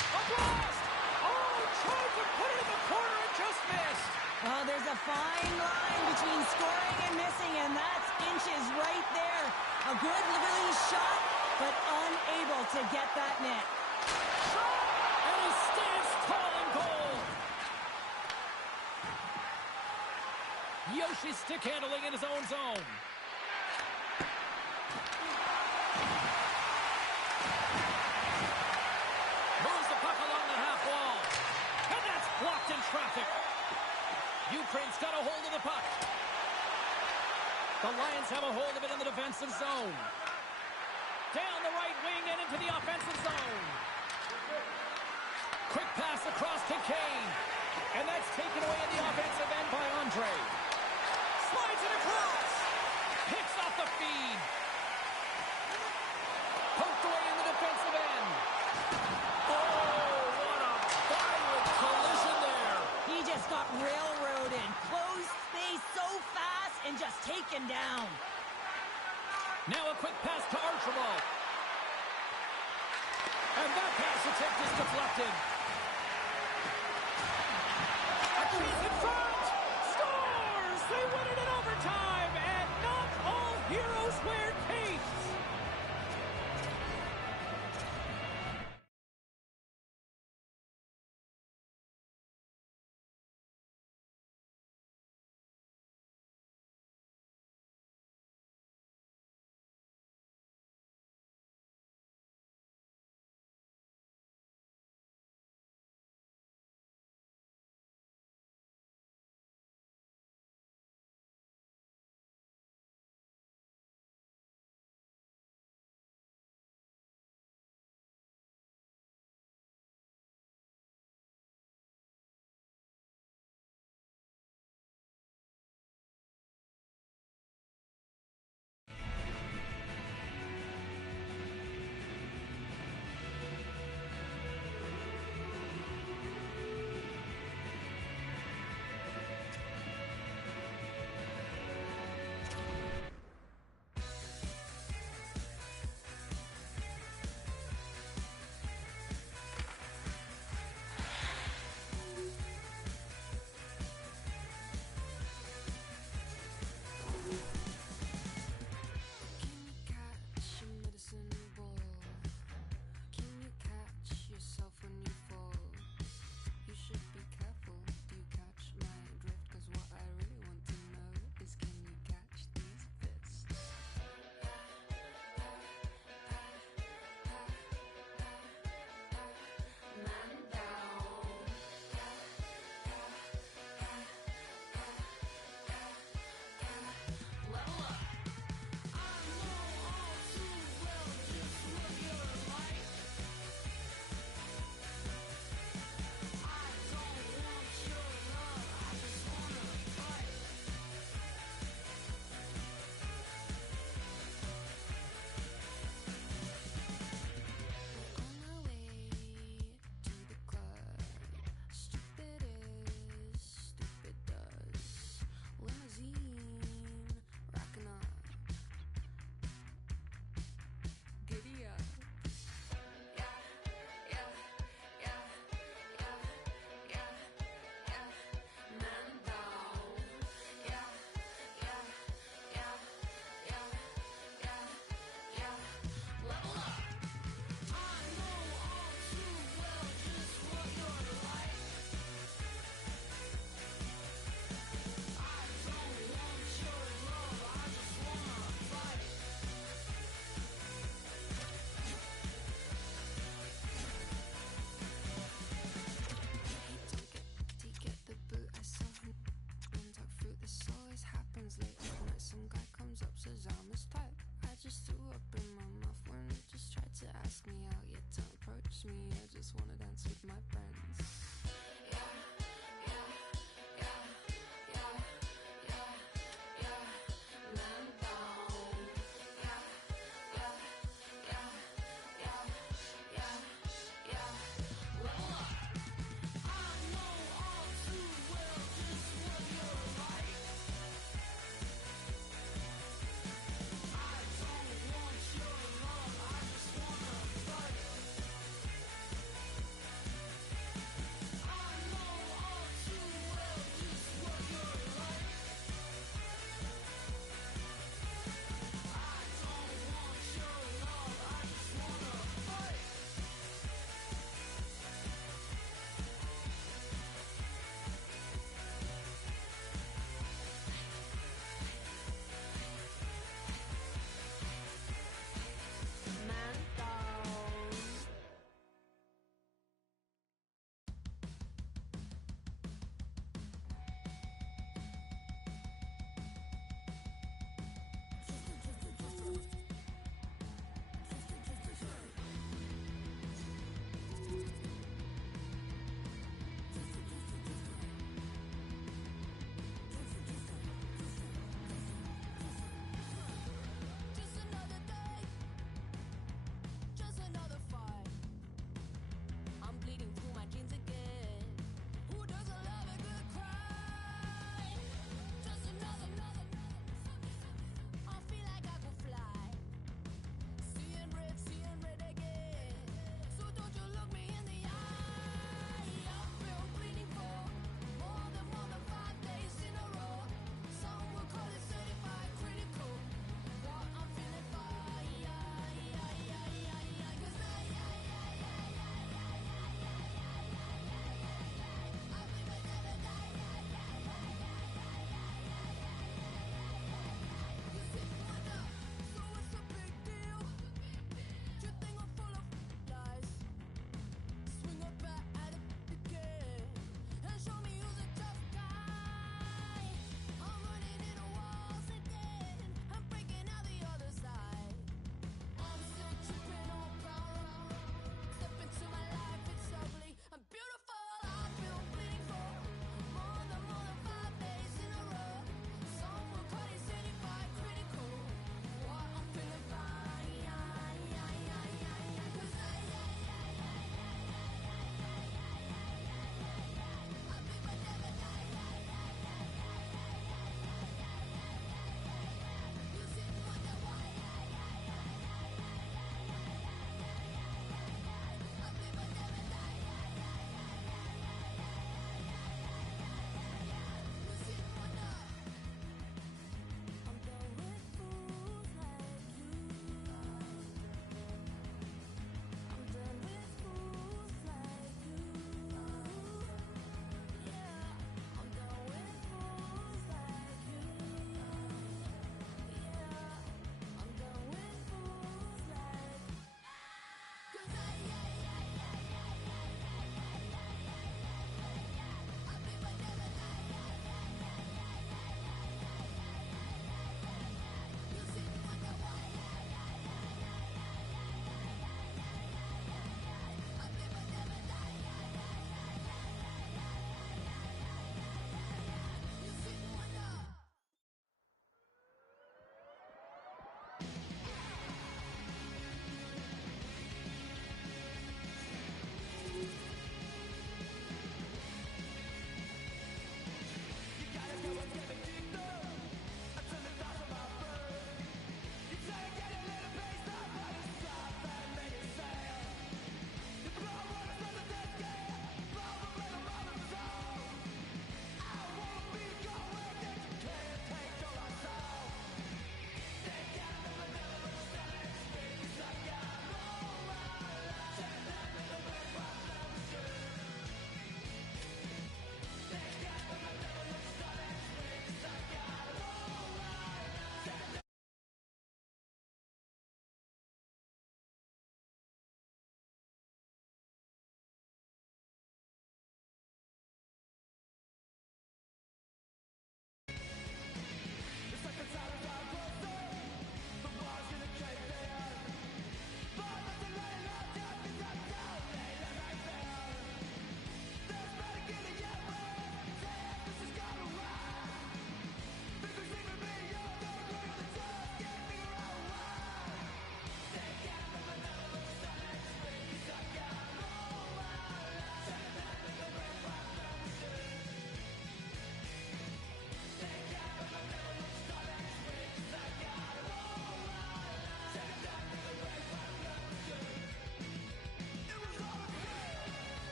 A blast! Oh, tried to put it in the corner and just missed. Well, there's a fine line between scoring and missing, and that's inches right there. A good release shot, but unable to get that net. Shot! And he stands tall and goal. Yoshi stick handling in his own zone. Moves the puck along the half wall. And that's blocked in traffic. Ukraine's got a hold of the puck. The Lions have a hold of it in the defensive zone. Down the right wing and into the offensive zone. Quick pass across to Kane. And that's taken away in the offensive end by Andre. Slides it across. Picks off the feed. Poked away in the defensive end. Oh, what a violent collision there. He just got railroaded. Closed space so fast and just taken down. Now a quick pass to Archibald. And that pass attempt is deflected. A chance in front. Scores! They win it in overtime. And not all push me, I just wanna dance with my friends. Yeah, yeah, yeah, yeah, yeah, yeah, man down. Yeah, yeah, yeah, yeah, yeah, yeah. Level up. I know all too well just what you're like. I don't want your love, I just wanna fight.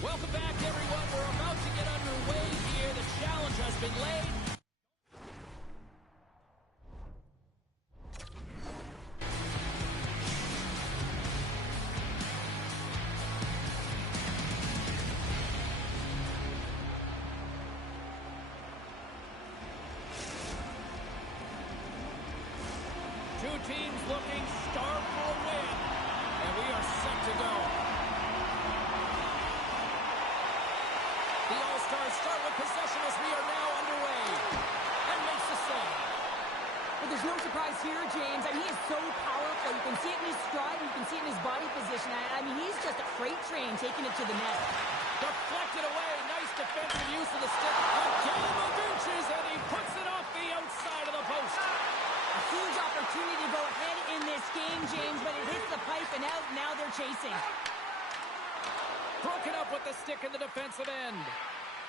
Welcome back, everyone. We're about to get underway here. The challenge has been laid. Two teams looking starved for a win, and we are set to go. The All-Stars start with possession as we are now underway. And makes the save. But there's no surprise here, James. I mean, he is so powerful. You can see it in his stride. You can see it in his body position. I mean, he's just a freight train taking it to the net. Deflected away. Nice defensive use of the stick. A game of inches, and he puts it off the outside of the post. A huge opportunity to go ahead in this game, James, but it hits the pipe and out. Now they're chasing. Broken up with the stick in the defensive end.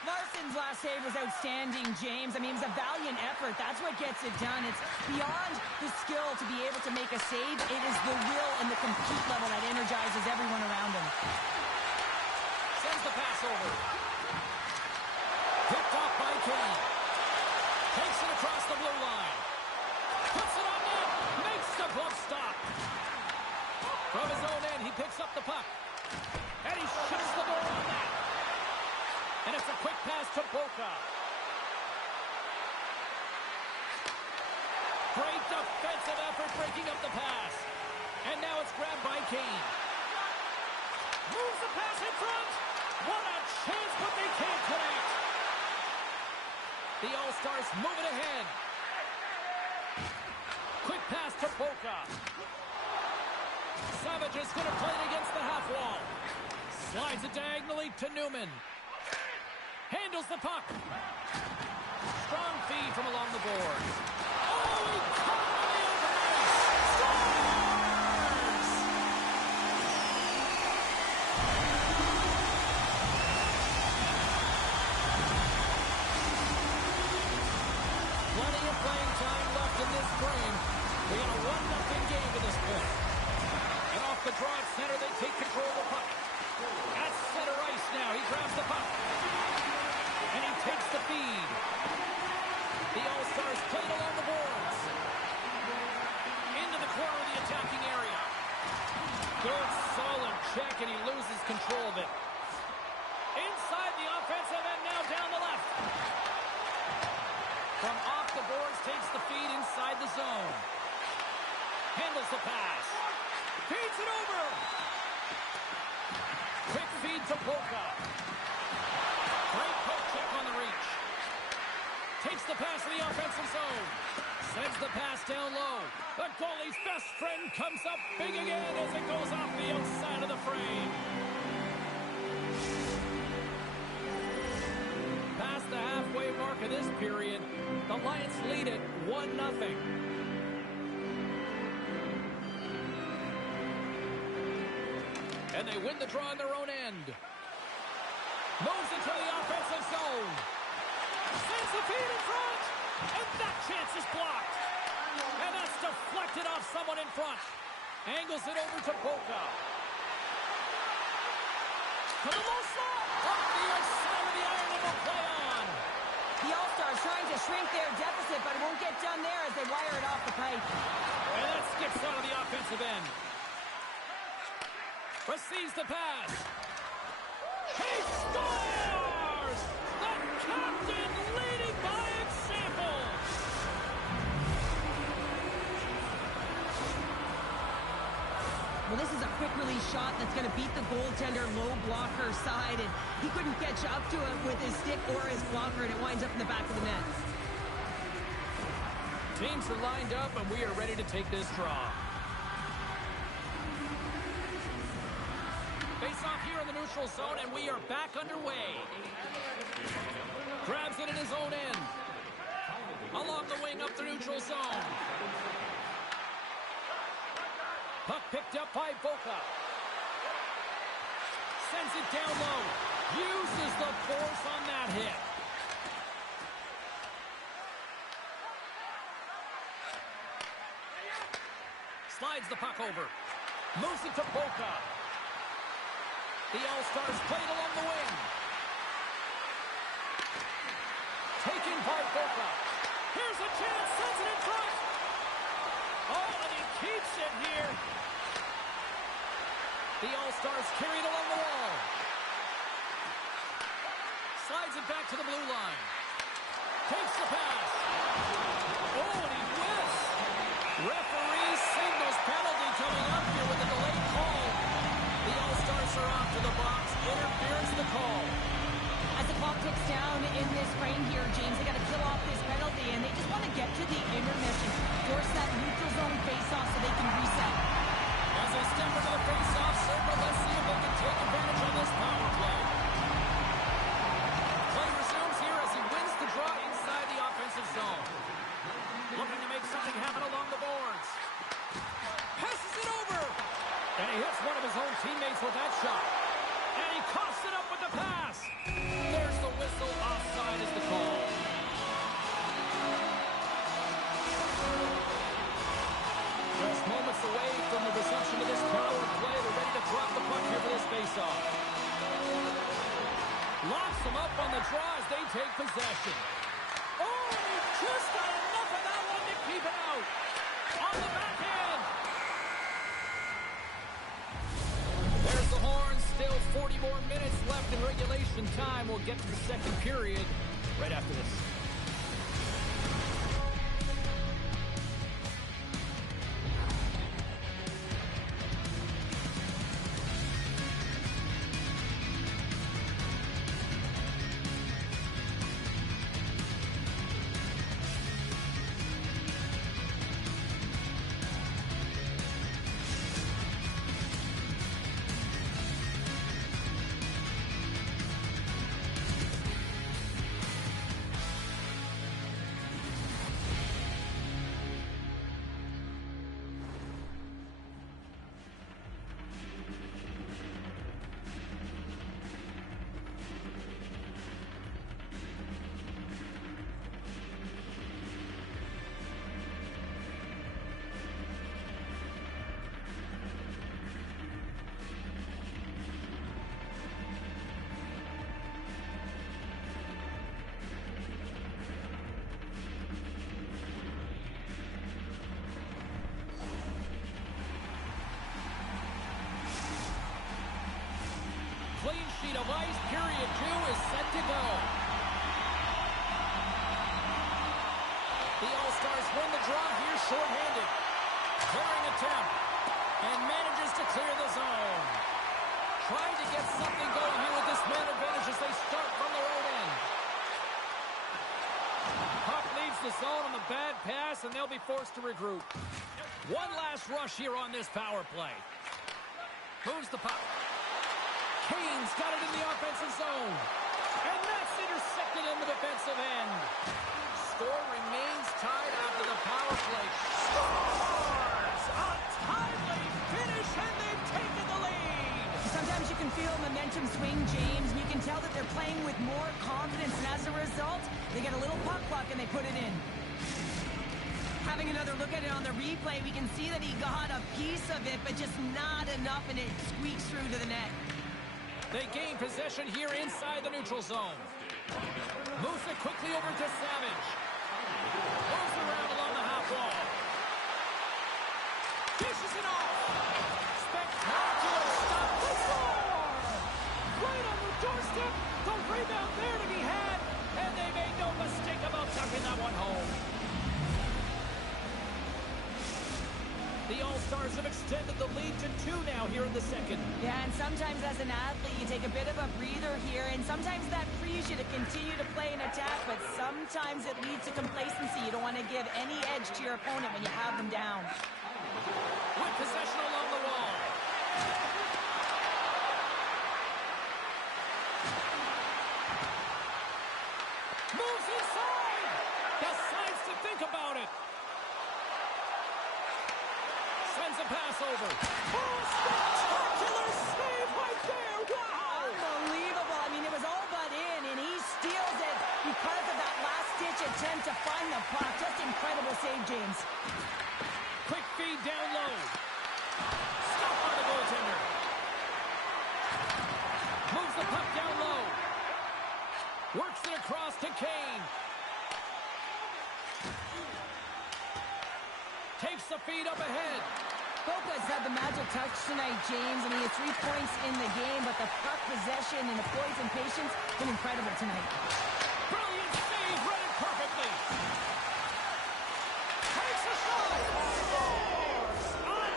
Larson's last save was outstanding, James. I mean, it was a valiant effort. That's what gets it done. It's beyond the skill to be able to make a save. It is the will and the compete level that energizes everyone around him. Sends the pass over. Picked off by Kane. Takes it across the blue line. Puts it on net. Makes the glove stop. From his own end, he picks up the puck. And he shuts the door on that. And it's a quick pass to Boca. Great defensive effort breaking up the pass. And now it's grabbed by Kane. Moves the pass in front. What a chance, but they can't connect. The All-Stars move it ahead. Quick pass to Boca. Savage is going to play it against the half wall. Slides it diagonally to Newman. Handles the puck. Strong feed from along the board. Oh, he caught on the overrace. Scores! Plenty of playing time left in this frame. We got a 1-0 game to this point. And off the draw at center, they take control of the puck. At center ice now, he grabs the puck. And he takes the feed. The All-Stars played along the boards. Into the corner of the attacking area. Good, solid check, and he loses control of it. the offensive end now down the left. From off the boards, takes the feed inside the zone. Handles the pass. Feeds it over. Quick feed to Boca. Great poke check on the reach. Takes the pass to the offensive zone. Sends the pass down low. The goalie's best friend comes up big again as it goes off the outside of the frame. Past the halfway mark of this period, the Lions lead it 1-0. And they win the draw in their own end. Moves into the offensive zone. Sends the feed in front. And that chance is blocked. And that's deflected off someone in front. Angles it over to Boca. To the low slot. Off the outside of the iron and will play on. The All-Stars trying to shrink their deficit, but it won't get done there as they wire it off the pipe. And that skips out of the offensive end. Receives the pass. He scores! The captain leading by example. Well, this is a quick release shot that's going to beat the goaltender low blocker side, and he couldn't catch up to it with his stick or his blocker, and it winds up in the back of the net. Teams are lined up, and we are ready to take this draw. Face off here in the neutral zone, and we are back underway. Grabs it in his own end. Along the wing up the neutral zone. Puck picked up by Boca. Sends it down low. Uses the force on that hit. Slides the puck over. Moves it to Boca. The All-Stars played along the wing. Taken by Boca. Here's a chance. Sends it in front. Oh, and he keeps it here. The All-Stars carried along the wall. Slides it back to the blue line. Takes the pass. Oh, and he whiffs. Referee signals penalty coming up here with a delayed call. The All-Stars are off to the box. Interference the call. As the clock ticks down in this frame here, James, they got to kill off this penalty, and they just want to get to the intermission. Force that neutral zone face-off so they can reset. As they step into the face-off circle, let's see if they can take advantage on this power play. Play resumes here as he wins the draw inside the offensive zone. Looking to make something happen along the boards. Passes it over. And he hits one of his own teammates with that shot. And he coughs it up with the pass. There's the whistle. Offside is the call. Just moments away from the resumption of this power play. They're ready to drop the puck here for this faceoff. Locks them up on the draw as they take possession. Oh, and he just got enough of that one to keep it out. On the backhand. There's the horn. Still 40 more minutes left in regulation time. We'll get to the second period right after this. sheet of ice. Period 2 is set to go. The All-Stars win the draw here shorthanded. Clearing attempt. And manages to clear the zone. Trying to get something going here with this man advantage as they start from their own end. Puck leaves the zone on the bad pass, and they'll be forced to regroup. One last rush here on this power play. Moves the puck. Kane's got it in the offensive zone. And that's intercepted in the defensive end. Score remains tied after the power play. Scores! A timely finish, and they've taken the lead. Sometimes you can feel momentum swing, James, and you can tell that they're playing with more confidence, and as a result, they get a little puck luck and they put it in. Having another look at it on the replay, we can see that he got a piece of it, but just not enough, and it squeaks through to the net. They gain possession here inside the neutral zone. Moves it quickly over to Savage. Moves around along the half wall. Dishes it off. Spectacular stop. The score! Right on the doorstep. The rebound there to be had. And they made no mistake about tucking that one home. The All-Stars have extended the lead to 2 now here in the second. Yeah, and sometimes as an athlete, you take a bit of a breather here, and sometimes that frees you to continue to play an attack, but sometimes it leads to complacency. You don't want to give any edge to your opponent when you have them down. With possession along the wall. Moves inside. Decides to think about it. Sends a pass over. Oh, spectacular save right there. Wow. Unbelievable. I mean, it was all but in, and he steals it because of that last-ditch attempt to find the puck. Just incredible save, James. Quick feed down low. Stopped by the goaltender. Moves the puck down low. Works it across to Kane. Takes the feed up ahead. Boca's had the magic touch tonight, James. I mean, he had 3 points in the game, but the puck possession and the poise and patience been incredible tonight. Brilliant save, read it perfectly. Takes a shot. Scores! On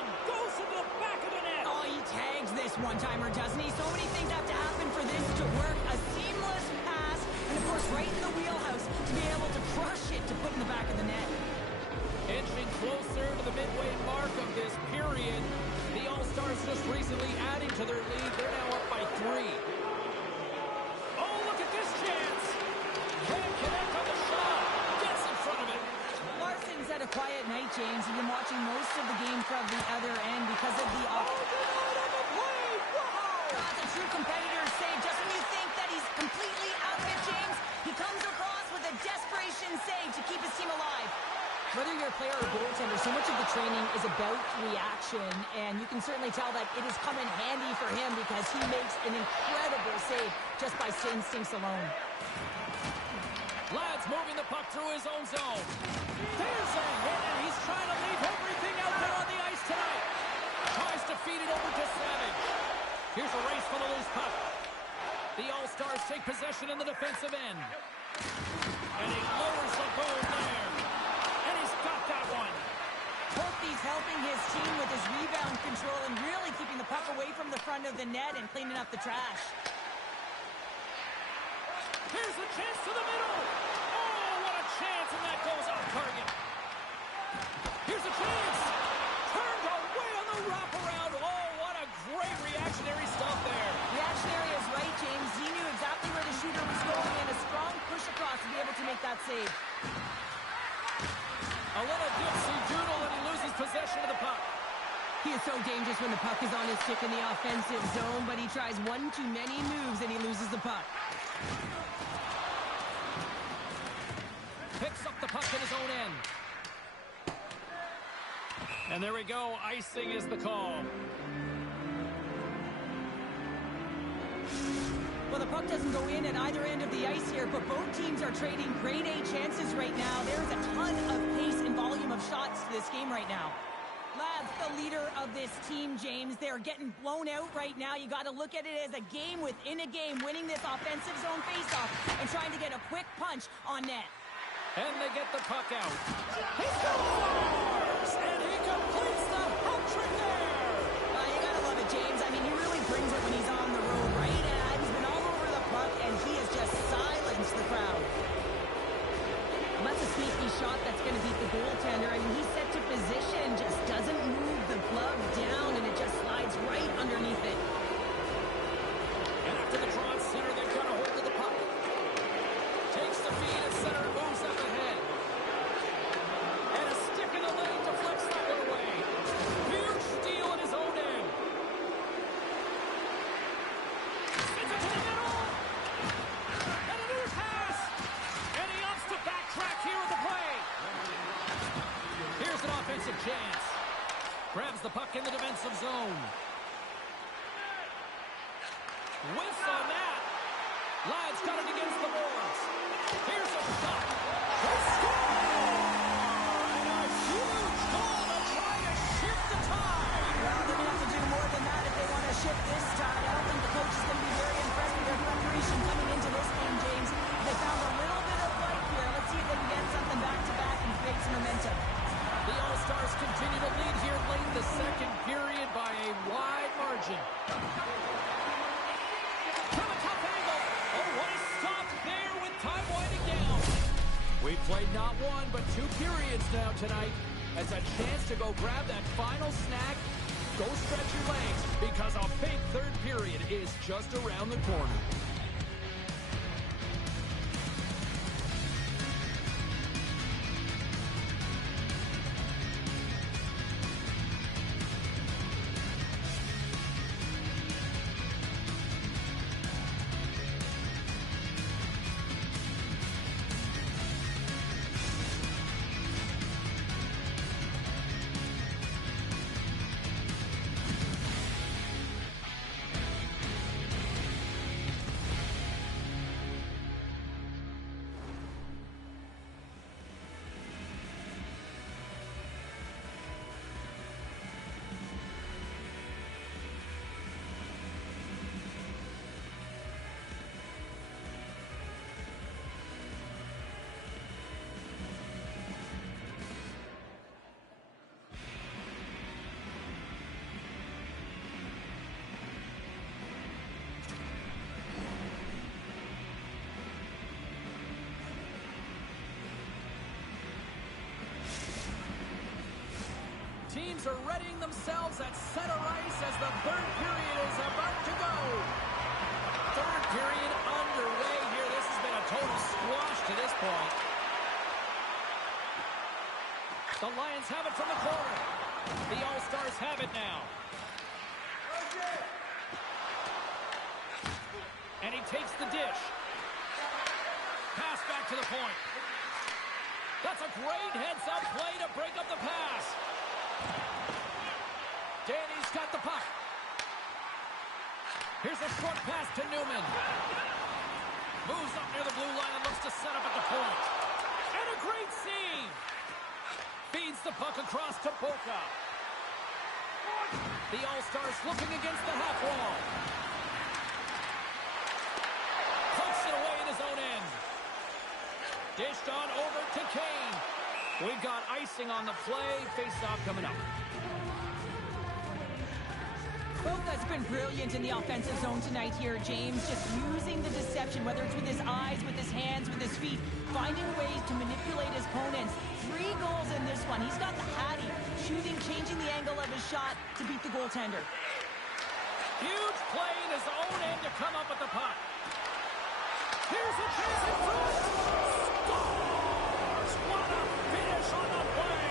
10 goes to the back of the net. Oh, he tags this one-timer, doesn't he? So many things have to happen for this to work. A seamless pass, and of course, right in the wheelhouse to be able to crush it to put in the back of the net. Inching closer to the midway mark of this period. The All-Stars just recently adding to their lead. They're now up by 3. Oh, look at this chance. Can't connect on the shot. Gets in front of it. Larson's had a quiet night, James. He's been watching most of the game from the other end because of the Oh, denied on the play. Wow. That's a true competitor save. Just when you think that he's completely out of it, James, he comes across with a desperation save to keep his team alive. Whether you're a player or a goaltender, so much of the training is about reaction, and you can certainly tell that it has come in handy for him because he makes an incredible save just by instincts alone. Ladd's moving the puck through his own zone. There's a hit, and he's trying to leave everything out there on the ice tonight. Tries to feed it over to Savage. Here's a race for the loose puck. The All-Stars take possession in the defensive end. And he lowers the boom there. And he's got that one. Holtby's helping his team with his rebound control and really keeping the puck away from the front of the net and cleaning up the trash. Here's a chance to the middle. Oh, what a chance, and that goes off target. Here's a chance. Turned away on the wraparound. Oh, what a great reactionary stuff there. Reactionary is right, James. He knew exactly where the shooter was going and a strong push across to be able to make that save. A little dipsy doodle, and he loses possession of the puck. He is so dangerous when the puck is on his stick in the offensive zone, but he tries one too many moves and he loses the puck. Picks up the puck in his own end. And there we go. Icing is the call. Well, the puck doesn't go in at either end of the ice here, but both teams are trading grade A chances right now. There's a ton of pace and volume of shots to this game right now. Ladd That's the leader of this team, James. They're getting blown out right now. You got to look at it as a game within a game, winning this offensive zone faceoff and trying to get a quick punch on net. And they get the puck out. He scores! And he completes the hat trick there! You got to love it, James. I mean, he really brings it when he's on the road, right? He's been all over the puck, and he has just silenced the crowd. Well, that's a sneaky shot that's going to beat the goaltender. I mean, he's set to position, just doesn't move the glove down, and it just slides right underneath it. And after the draw at center, they've got a hold of the puck. Takes the feed at center, moves up ahead. And a stick in the lane deflects that one away. Huge steal at his own end. Sends it to the middle. And another pass. And he opts to backtrack here with the play. Here's an offensive chance. Grabs the puck in the defensive zone. Whiffs on that. Ladd's got it against the boards. Here's a shot. They score! And a huge goal to try to shift the tide. Well, they're going to have to do more than that if they want to shift this tide. I don't think the coach is going to be very impressed with their preparation coming into this game, James. They found a little bit of life here. Let's see if they can get something back-to-back and create some momentum. The All-Stars continue to lead here late in the second period by a wide margin. From a tough angle. Oh, what a stop there with time winding down. We played not one, but two periods now tonight. As a chance to go grab that final snack. Go stretch your legs, because a big third period is just around the corner. Teams are readying themselves at center ice as the third period is about to go. Third period underway here. This has been a total squash to this point. The Lions have it from the corner. The All-Stars have it now. And he takes the dish. Pass back to the point. That's a great heads-up play to break up the pass. Danny's got the puck. Here's a short pass to Newman. Moves up near the blue line and looks to set up at the point. And a great save. Feeds the puck across to Boca. The All-Stars looking against the half wall. Pokes it away in his own end. Dished on over to Kane. We've got icing on the play. Face-off coming up. Boca's been brilliant in the offensive zone tonight here, James. Just using the deception, whether it's with his eyes, with his hands, with his feet, finding ways to manipulate his opponents. 3 goals in this one. He's got the hattie, shooting, changing the angle of his shot to beat the goaltender. Huge play in his own end to come up with the puck. Here's a chance in front. Scores! What a finish on the play!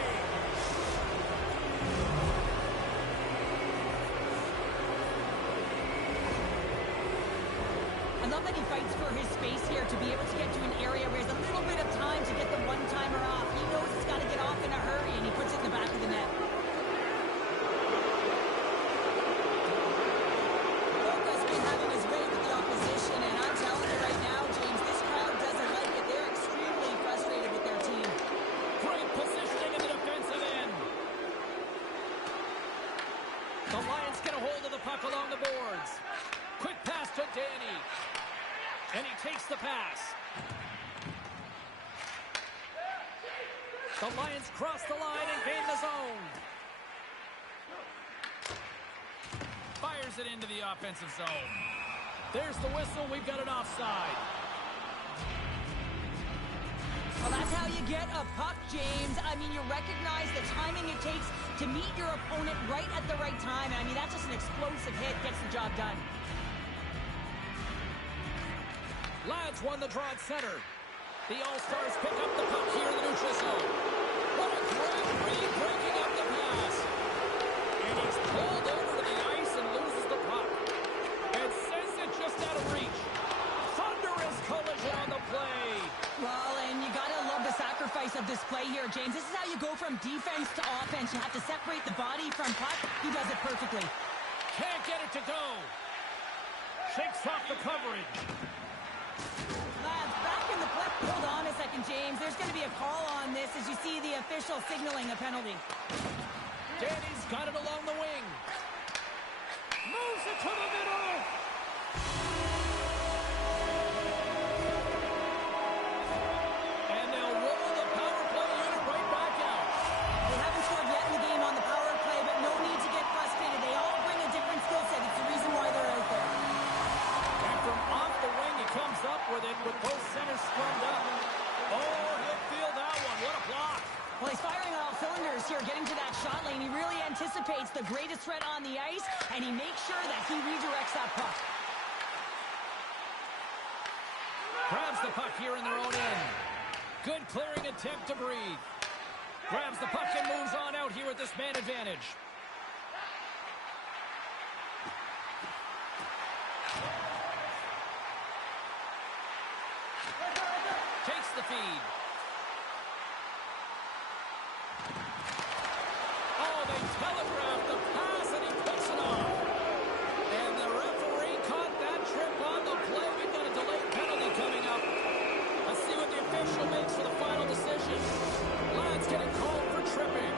I love that he fights for his space here to be able to get to an area where he has a little bit of time to get the one-timer off. He knows he's got to get off in a hurry, and he puts it in the back of the net. Boca's been having his way with the opposition, and I'm telling you right now, James, this crowd doesn't like it. They're extremely frustrated with their team. Great positioning in the defensive end. And he takes the pass. The Lions cross the line and gain the zone. Fires it into the offensive zone. There's the whistle. We've got an offside. Well, that's how you get a puck, James. I mean, you recognize the timing it takes to meet your opponent right at the right time. I mean, that's just an explosive hit. Gets the job done. Lads won the draw at center. The All-Stars pick up the puck here in the neutral zone. What a great read, breaking up the pass. And he's pulled over to the ice and loses the puck. And sends it just out of reach. Thunderous collision on the play. Well, and you gotta love the sacrifice of this play here, James. This is how you go from defense to offense. You have to separate the body from puck. He does it perfectly. Can't get it to go. Shakes off the coverage. Lads, back in the play. Hold on a second, James. There's going to be a call on this as you see the official signaling a penalty. Danny's got it along the wing. Moves it to the middle. And they'll roll the power play unit right back out. They haven't scored yet in the game on the power play, but no need to get frustrated. They all bring a different skill set. It's the reason why they're out there. And from off the wing, he comes up with it with both centers scrummed up. Oh, he'll feel that one. What a block. Well, he's firing on all cylinders here, getting to that shot lane. He really anticipates the greatest threat on the ice, and he makes sure that he redirects that puck. Grabs the puck here in their own end. Good clearing attempt to breathe. Grabs the puck and moves on out here with this man advantage. Takes the feed. Oh, they telegraphed the pass and he picks it off. And the referee caught that trip on the play. We've got a delayed penalty coming up. Let's see what the official makes for the final decision. Lads getting called for tripping.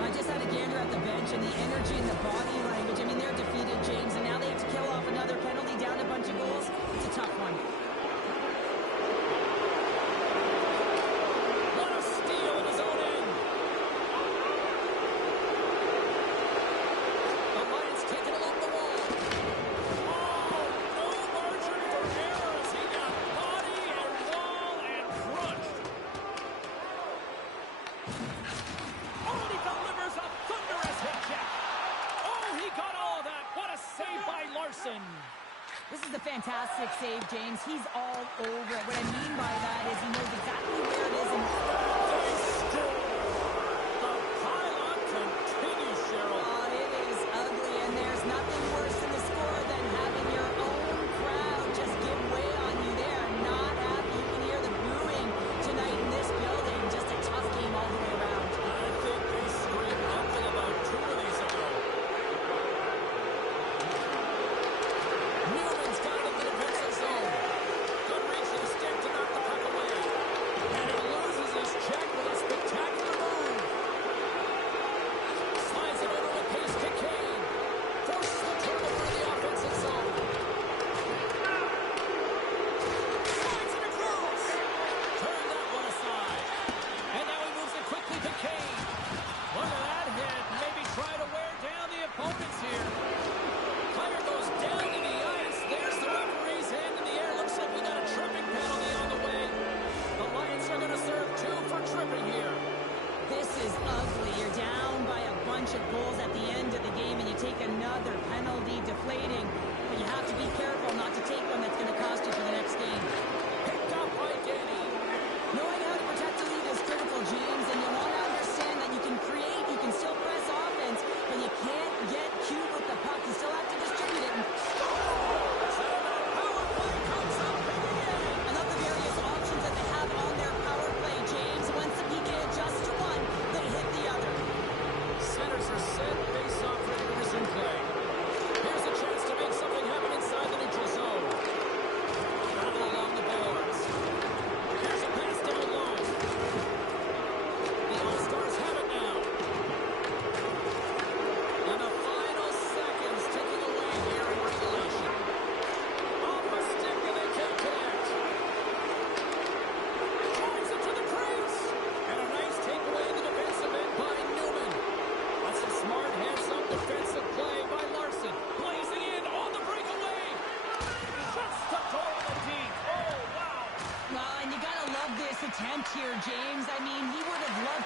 I just had a gander at the bench, and the energy and the body language. I mean, they're defeated, James, and now they have to kill off another penalty, down a bunch of goals. It's a tough one. What a steal in his own end. The Lions take it along the wall. Oh, no margin for error as he got body and wall and crunched. Oh, and he delivers a thunderous hit check. Oh, he got all of that. What a save by Larson. This is a fantastic save, James. He's all over it. What I mean by that is he knows exactly where it is. And They score. The pile-on continues, Cheryl. it is ugly, and there's nothing worse in the score than having your own crowd just give way on you. They are not happy. You can hear the booing tonight in this building. Just a tough game all the way around. I think they screamed uncle about 2 of these ago. Newman's got it in the defensive zone. Good reach of the stick to knock the puck away. And he loses his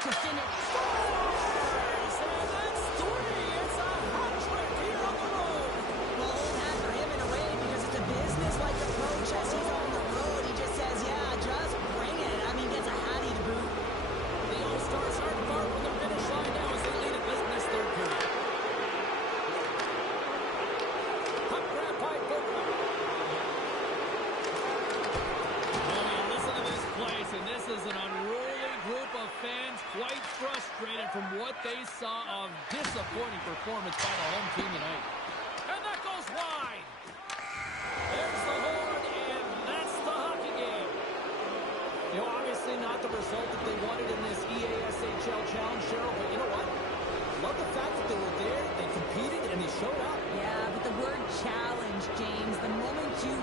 just in it. And that's three. It's a hat trick here on the road. Well, old hat for him in a way because it's a business-like approach as he's on the road. He just says, yeah, just bring it. I mean, gets a hattie to boot. The All-Stars aren't far from the finish line now as they lead it late in this third period. Puck grab by Berkman. Oh, you listen to this place, and this is an unruly group of fans quite frustrated from what they saw of disappointing performance by the home team tonight. And that goes wide. There's the horn, and that's the hockey game. You know, obviously not the result that they wanted in this EASHL challenge, Cheryl, but you know what? Love the fact that they were there, they competed, and they showed up. Yeah, but the word challenge, James, the moment you